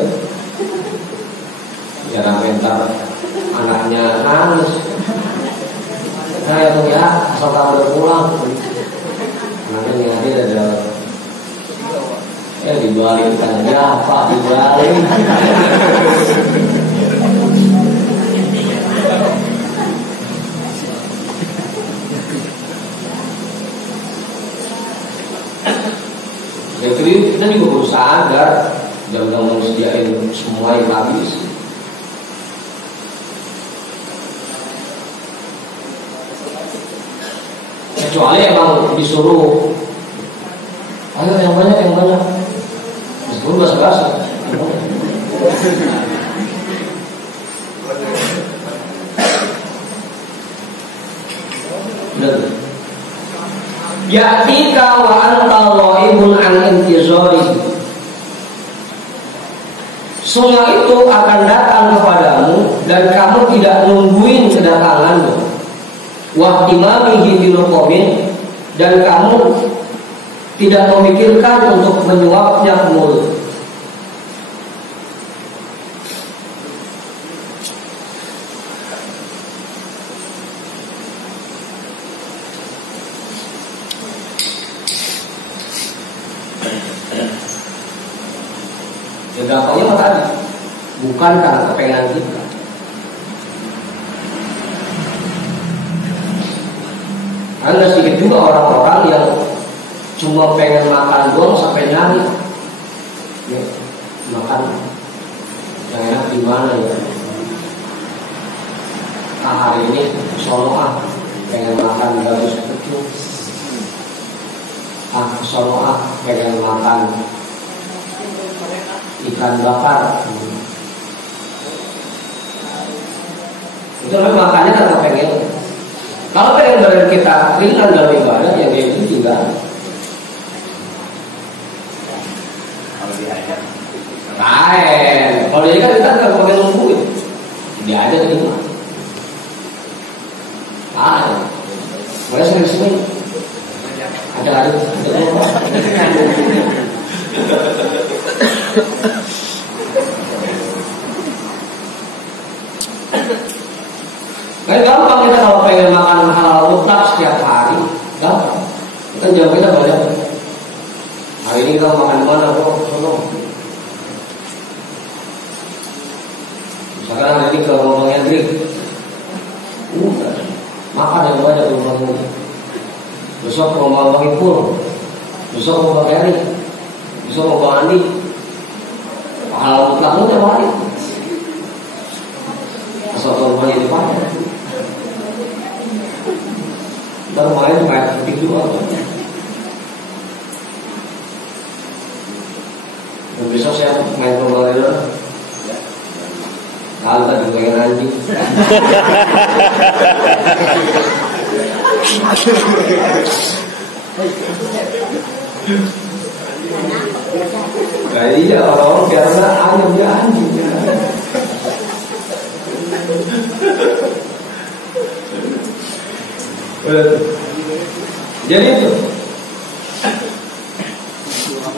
Jangan mentar anaknya nangis. Nah itu ya, asal kamu udah pulang. Anaknya nggak ada. Dibalik kan ya, Pak dibalik. Jadi kita juga berusaha agar jangan menyediain semua yang habis. Kecuali emang disuruh, ayo yang banyak, meskipun basa-basi. Ya'tika wa anta ghaibun an intizari. Semua itu akan datang kepadamu dan kamu tidak nungguin kedatangannya. Wahtimamihi biluqamin, dan kamu tidak memikirkan untuk menyuapnya ke mulut. Ya gampangnya mah tadi, bukan karena kepengen kita. Ada sedikit juga orang-orang yang cuma pengen makan doang sampai nyari. Ya, makan yang enak di mana ya? Hari ini sono pengen makan gabus pucuk. Sono pengen makan ikan bakar. Itu memang makannya karena pengen. Kalau pengen badan kita ringan dalam ibadah, yang kayak gitu tinggal. Kalau diajak lain. Kalau dia kan kita nggak pakai nungguin, dia ada di rumah. Boleh sering-sering. Ada. Kan gampang kita kalau pengen makan halal mutlak setiap hari, gampang. Kita jawab kita banyak. Hari ini kita makan di mana? Sono. makan yang banyak di rumah ini. Besok mau Bang Ipul, besok mau Bang Heri, besok mau Bang Andi. Pahala mutlakmu tiap hari. Asal rumahnya dipakai. Dan rumahnya cuma ketik dua. Dan besok saya main rumah lagi. Kalau tadi pengen anjing. Iya orang karena ayamnya anjing. Jadi itu.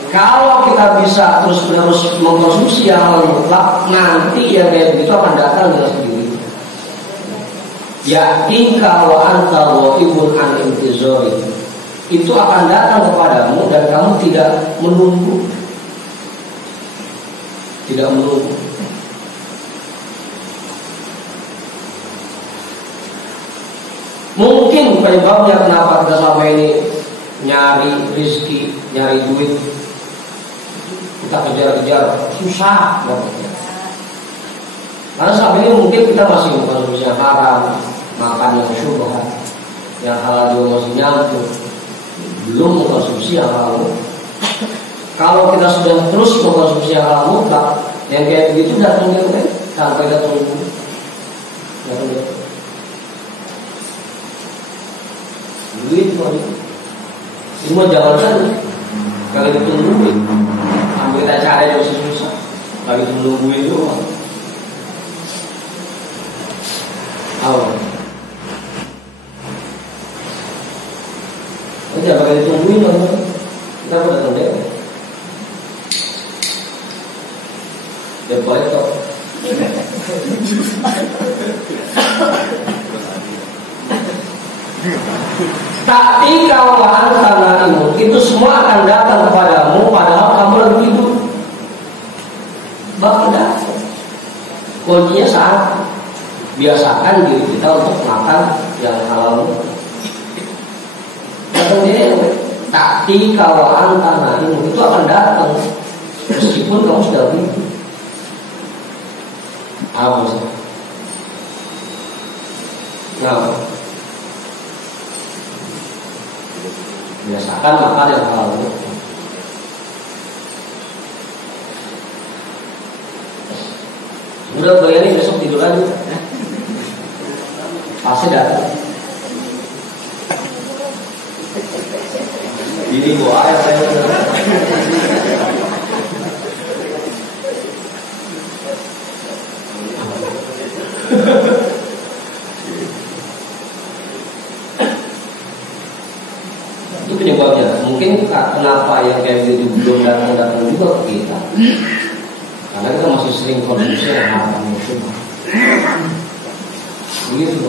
Kalau kita bisa terus-menerus mengkonsumsi yang mutlak, nanti yang kayak begitu akan datang dengan sendiri. Ya tingkah wa anta wa ibun an intizori, itu akan datang kepadamu dan kamu tidak menunggu. Tidak menunggu. Mungkin penyebabnya kenapa kita selama ini nyari rezeki, nyari duit, kita kejar-kejar susah banget. Karena selama ini mungkin kita masih mengkonsumsi yang haram, makan yang syubhat, yang halal juga masih nyampur, belum mengkonsumsi yang halal. Kalau kita sudah terus mengkonsumsi yang halal mutlak, yang kayak begitu datangnya sampai datang dulu. Duit semua jalan kalau ditungguin, ambil kita cari yang susah, kalau ditungguin doang. Jangan pakai ditungguin dong, kita udah datang deh. Dia baik kok. Ketika wahan tanah itu semua akan datang kepadamu padahal kamu lagi tidur. Bakal datang. Kuncinya saat biasakan diri kita untuk makan yang halal. Ketika wahan tanah itu akan datang meskipun kamu sudah tidur. Apa sih? Nah, biasakan makan yang halal. Udah bayangin besok tidur aja, pasti datang. Ini gua air saya. Itu penyebabnya. Mungkin kenapa yang kayak gitu belum datang juga ke kita, karena kita masih sering konsumsi yang haram itu. Begitu.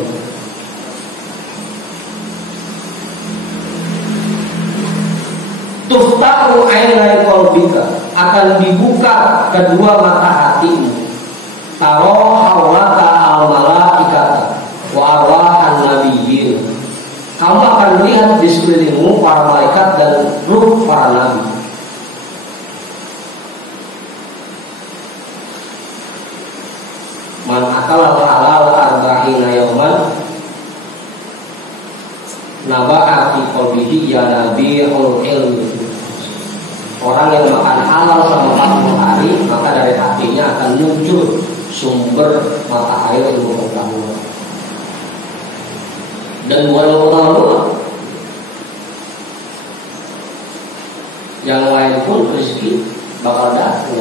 Tuftahu ainai qalbika, akan dibuka kedua mata hatimu. Taro hawlaka al-malaikata wa arwahan nabiyyin. Kamu akan melihat di sekelilingmu para malaikat dan ruh para nabi. Man akala halal arba'ina yawman naba'a fi qalbihi ya nabiul ilmi. Orang yang makan halal selama 40 hari, maka dari hatinya akan muncul sumber mata air ilmu pengetahuan. Dan bukan ilmu pengetahuan, yang lain pun rezeki bakal datang.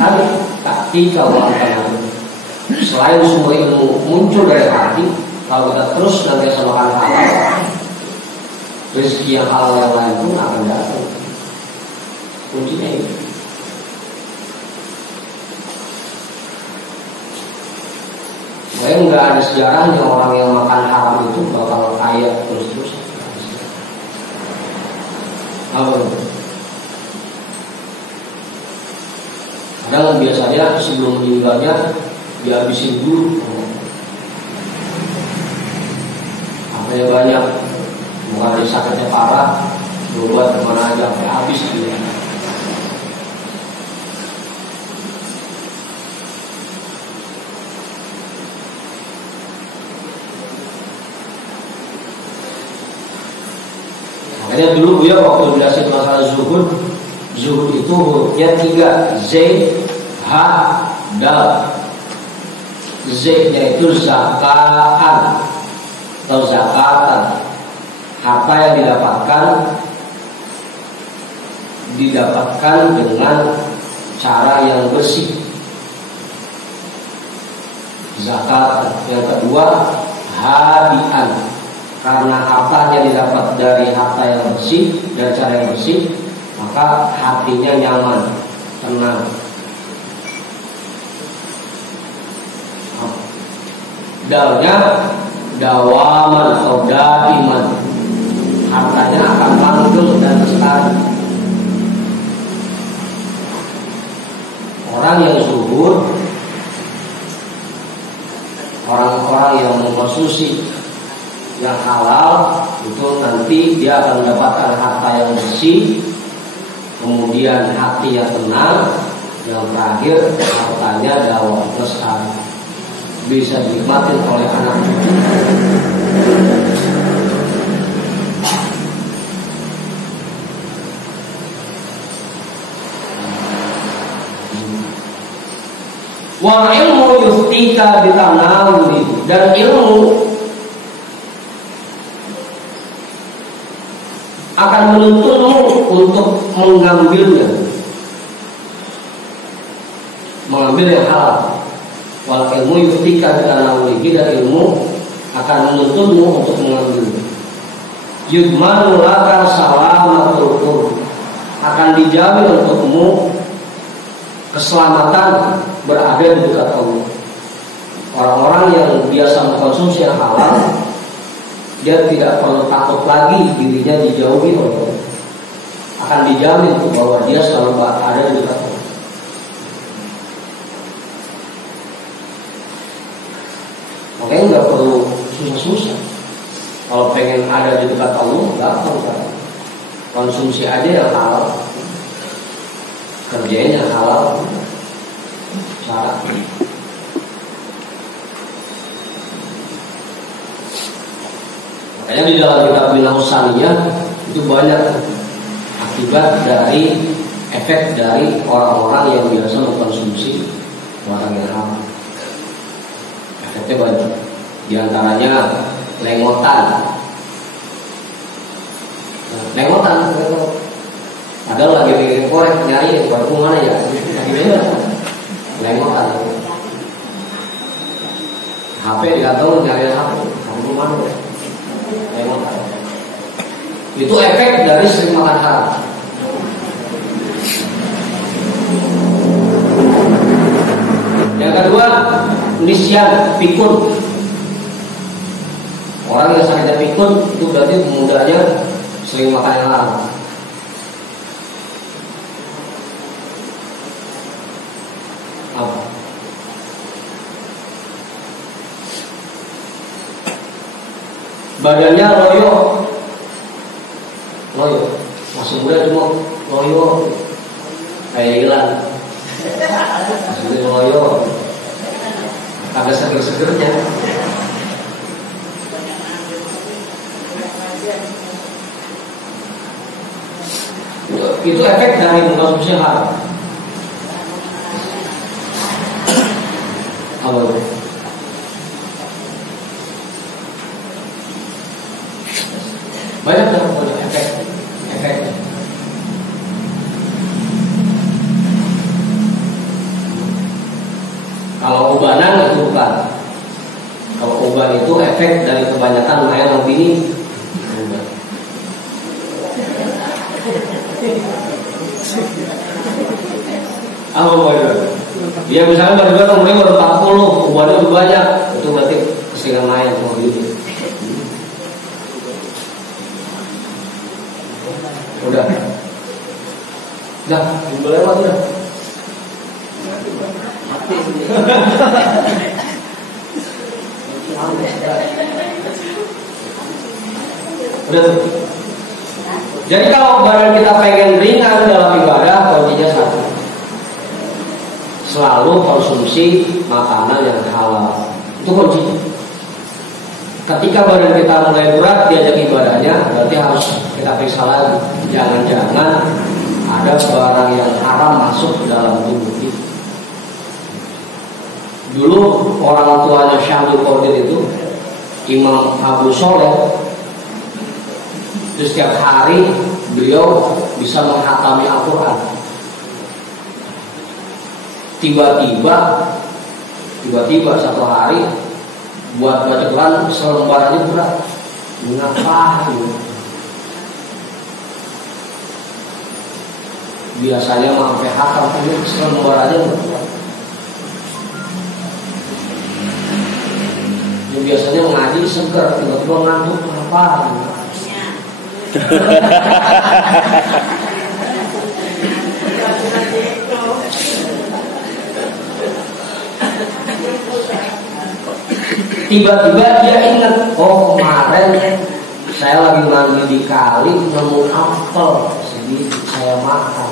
Tapi ketika waktu selain sumber ilmu muncul dari hati, kalau kita terus nanti makan halal, rezeki yang halal yang lain pun akan datang. Kuncinya itu. Saya nggak ada sejarahnya orang yang makan haram itu bakal kaya terus-terus. Apa? Kadang biasanya sebelum meninggalnya dihabisin dulu. Hanya banyak, bukan dia sakitnya parah, berobat kemana aja sampai habis dia. Makanya dulu dia waktu jelasin masalah zuhud itu hurufnya 3, Z, H, Dal. Z-nya itu zakaan atau zakatan, harta yang didapatkan dengan cara yang bersih, zakat. Yang kedua hadian, karena hartanya didapat dari harta yang bersih, dari cara yang bersih, maka hatinya nyaman, tenang. Dalnya dawaman atau daiman, hartanya akan langgeng dan lestari. Orang yang zuhud, orang-orang yang mengkonsumsi yang halal itu nanti dia akan mendapatkan harta yang bersih, kemudian hatinya tenang, yang terakhir hartanya dawam lestari, bisa dinikmatin oleh anak cucu. Wal ilmu yuftika bitanawuli, dan ilmu akan menuntunmu untuk mengambil yang halal. Wal ilmu yuftika bitanawuli, dan ilmu akan menuntunmu untuk mengambil. Yudmanu laka salamatul qurb, akan dijamin untukmu keselamatan berada di dekat Allah. Orang-orang yang biasa mengkonsumsi yang halal, dia tidak perlu takut lagi dirinya dijauhi oleh Allah. Akan dijamin bahwa dia selalu ada di dekat Allah. Makanya nggak perlu susah-susah. Kalau pengen ada di dekat Allah, gampang kan? Konsumsi aja yang halal, kerjain yang halal, syarat. Makanya di dalam kitab Minahus Saniyah itu banyak akibat dari efek dari orang-orang yang biasa mengkonsumsi barang yang haram. Efeknya banyak. Di antaranya lengotan. Padahal lagi bikin korek, nyari baru mana ya? Lengotan. HP digantung, nyari HP, baru mana ya? Lengotan. Itu efek dari sering makan haram. Yang kedua, nisyan, pikun. Orang yang sakitnya pikun itu berarti mudanya sering makan yang haram. Apa? Badannya loyo, masih muda cuma loyo, kayak hilang. Masih muda loyo, agak seger-segernya. Itu efek dari mengkonsumsi haram. Apa itu? Banyak efek. Kalau ubanan itu bukan. Kalau uban itu efek dari kebanyakan main opini. Apa itu? Dia misalnya baru umurnya baru 40, ubannya udah banyak, itu berarti keseringan main sama gitu. Udah, lewat udah. Mati sendiri. Udah tuh. Jadi kalau badan kita pengen ringan dalam ibadah, kuncinya satu. Selalu konsumsi makanan yang halal. Itu kuncinya. Ketika badan kita mulai berat diajak ibadahnya, berarti harus kita periksa lagi. Jangan-jangan ada barang yang haram masuk ke dalam tubuh kita. Dulu orang tuanya Syaikhul Qadir itu Imam Abu Soleh, itu setiap hari beliau bisa menghatami Al-Quran. Tiba-tiba satu hari buat baca Quran selembar aja berat. Mengapa? Biasanya sampai hatam ini selembar aja berat. Biasanya ngaji seger, tiba-tiba ngantuk apa? Tiba-tiba dia ingat, oh kemarin saya lagi mandi di kali nemu apel, sedikit saya makan.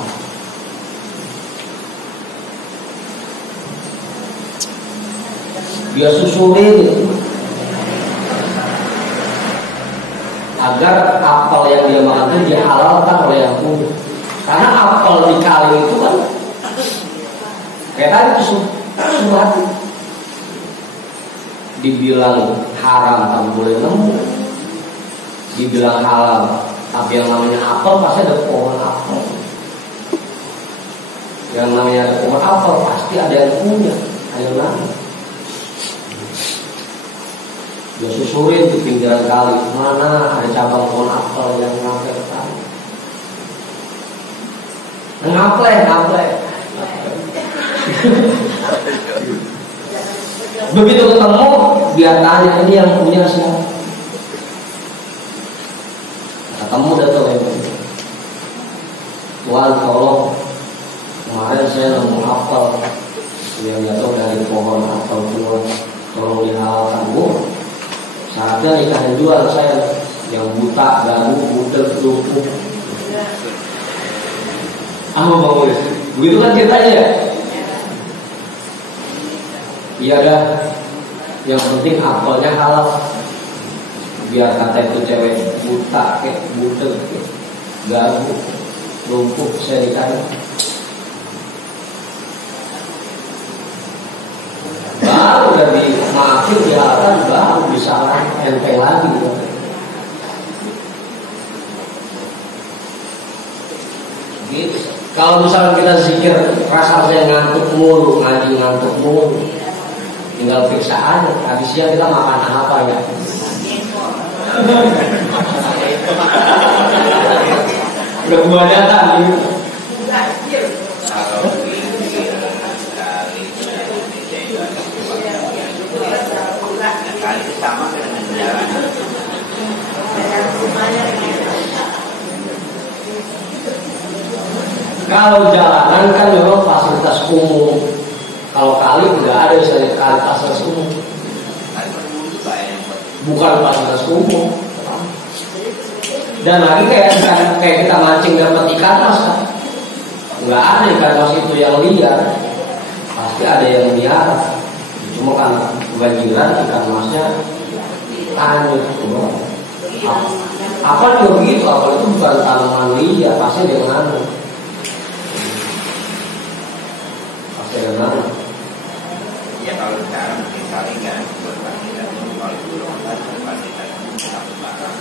Dia susurin agar apel yang dia makan itu dihalalkan oleh yang punya. Karena apel di kali itu kan kayak tadi surat dibilang haram tak boleh nemu, dibilang halal tapi yang namanya apel pasti ada pohon apel, yang namanya ada pohon apel pasti ada yang punya. Ayo nanti dia susurin di pinggiran kali, mana ada cabang pohon apel yang ngaplek ke kali. Ngaplek. Begitu ketemu, dia tanya, ini yang punya siapa? Ketemu datang ya, Tuhan tolong, kemarin saya nemu apel yang jatuh dari pohon apel keluar, tolong dihalalkan. Syaratnya nikah yang jual saya yang buta, gagu, budek, lumpuh. Apa mau begitu kan ceritanya ya? Iya dah. Yang penting apelnya halal. Biar kata itu cewek buta, budek, gagu, lumpuh, saya nikahin. Baru dari maafin dihalalkan, baru bisa enteng lagi. Gitu. Kalau misalnya kita zikir rasa saya ngantuk mulu, ngaji ngantuk mulu, tinggal periksa aja. Habis siang kita makan apa ya? Udah gua datang gitu. Sama dengan jalan. Kalau jalanan kan memang fasilitas umum. Kalau kali tidak ada misalnya kali fasilitas umum. Bukan fasilitas umum. Dan lagi kayak kita mancing dapat ikan mas kan, nggak ada ikan mas itu yang liar, pasti ada yang liar. Cuma karena kebanjiran ikan masnya hanyut. Apa juga begitu, apa itu bukan tanaman liar, pasti dia mengandung. Pasti dia mengandung. Ya kalau sekarang mungkin kali nggak buat kita kalau dulu pasti satu barang.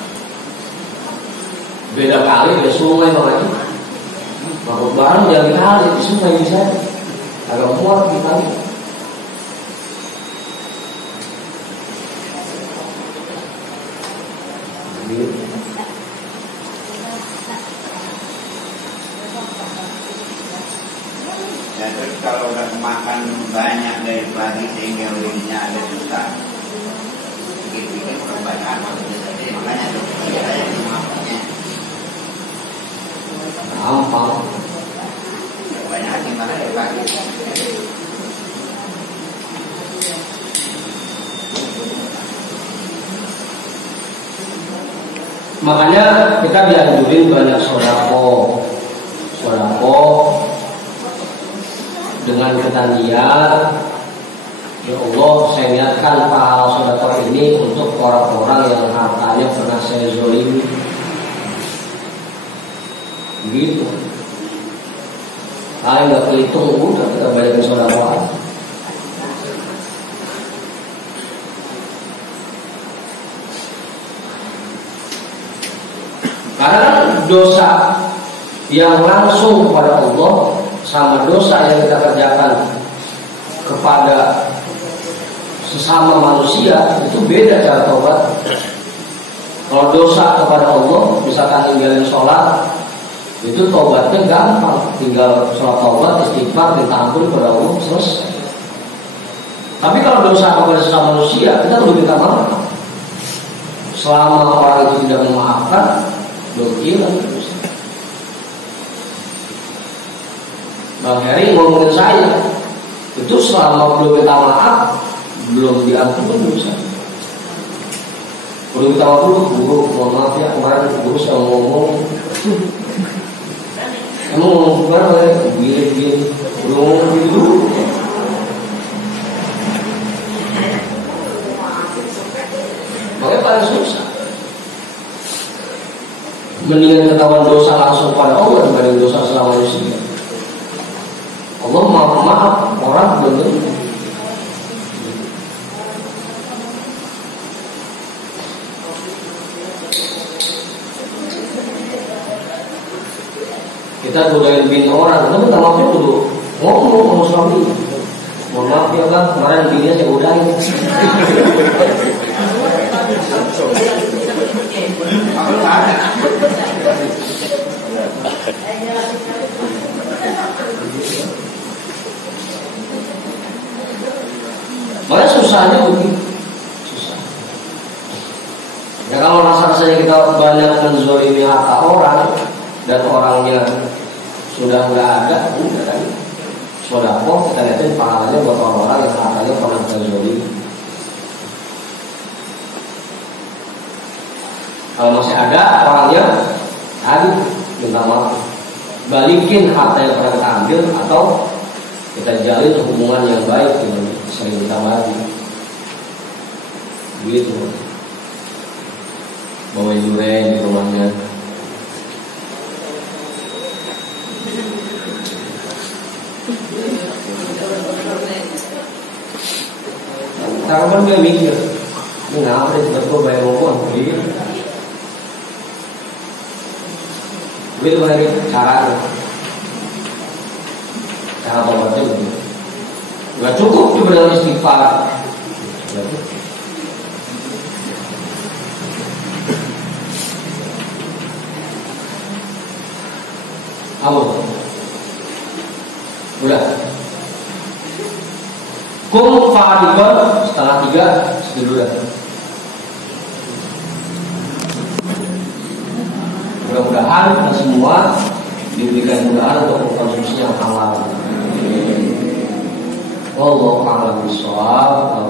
Beda kali, beda sungai makanya. Makhluk barang jangan kali di sungai bisa agak muat di kali. Ya terus kalau udah makan banyak dari pagi sehingga urinnya ada susah, bikin kebanyakan makanya dokter saya makannya gampang. kebanyakan gimana ya pagi. Makanya kita dianjurin banyak sodako dengan kita niat, ya Allah, saya niatkan pahala sodako ini untuk orang-orang yang hartanya pernah saya zolimi. Begitu. Kalau nggak kehitung, udah kita banyakin sodako. Karena dosa yang langsung kepada Allah sama dosa yang kita kerjakan kepada sesama manusia itu beda cara taubat. Kalau dosa kepada Allah, misalkan ninggalin sholat, itu taubatnya gampang, tinggal sholat taubat, istighfar, minta ampun kepada Allah, selesai. Tapi kalau dosa kepada sesama manusia, kita perlu minta maaf. Selama orang itu tidak memaafkan, belum hilang. Bang Heri ngomongin saya, itu selama belum minta maaf, belum diampuni dosa. Perlu minta maaf dulu, guru, mohon maaf ya, kemarin guru saya ngomong, emang ngomong kemarin, gini, belum ngomong gitu dulu. Makanya paling susah. Mendingan ketahuan dosa langsung pada Allah dibanding dosa selama manusia. Allah maaf orang belum tentu. Kita godain bini orang, itu minta maafnya dulu. Ngomong sama suami, mohon maaf ya bang, kemarin bininya saya godain. Makanya susahnya begitu. Susah. Ya kalau rasa-rasanya kita banyak menzolimi harta orang dan orangnya sudah nggak ada, udah kan. Sodako kita lihatin pahalanya buat orang-orang yang hartanya pernah terzolimi. Kalau masih ada orangnya, aduh, minta maaf, balikin harta yang pernah kita ambil atau kita jalin hubungan yang baik dengan sering kita bagi. Begitu. Bawain durian di rumahnya. Karena dia mikir, ini ngapa dia tiba-tiba bayar ngomong, begitu. Begitu lagi caranya. Cara taubatnya begitu. Gak cukup cuma dengan istighfar. Apa? Udah. Kum fa'adikon setengah 3 segitu dah. Mudah-mudahan kita semua diberikan mudahan untuk konsumsi yang halal. Wallahu a'lam bishawab.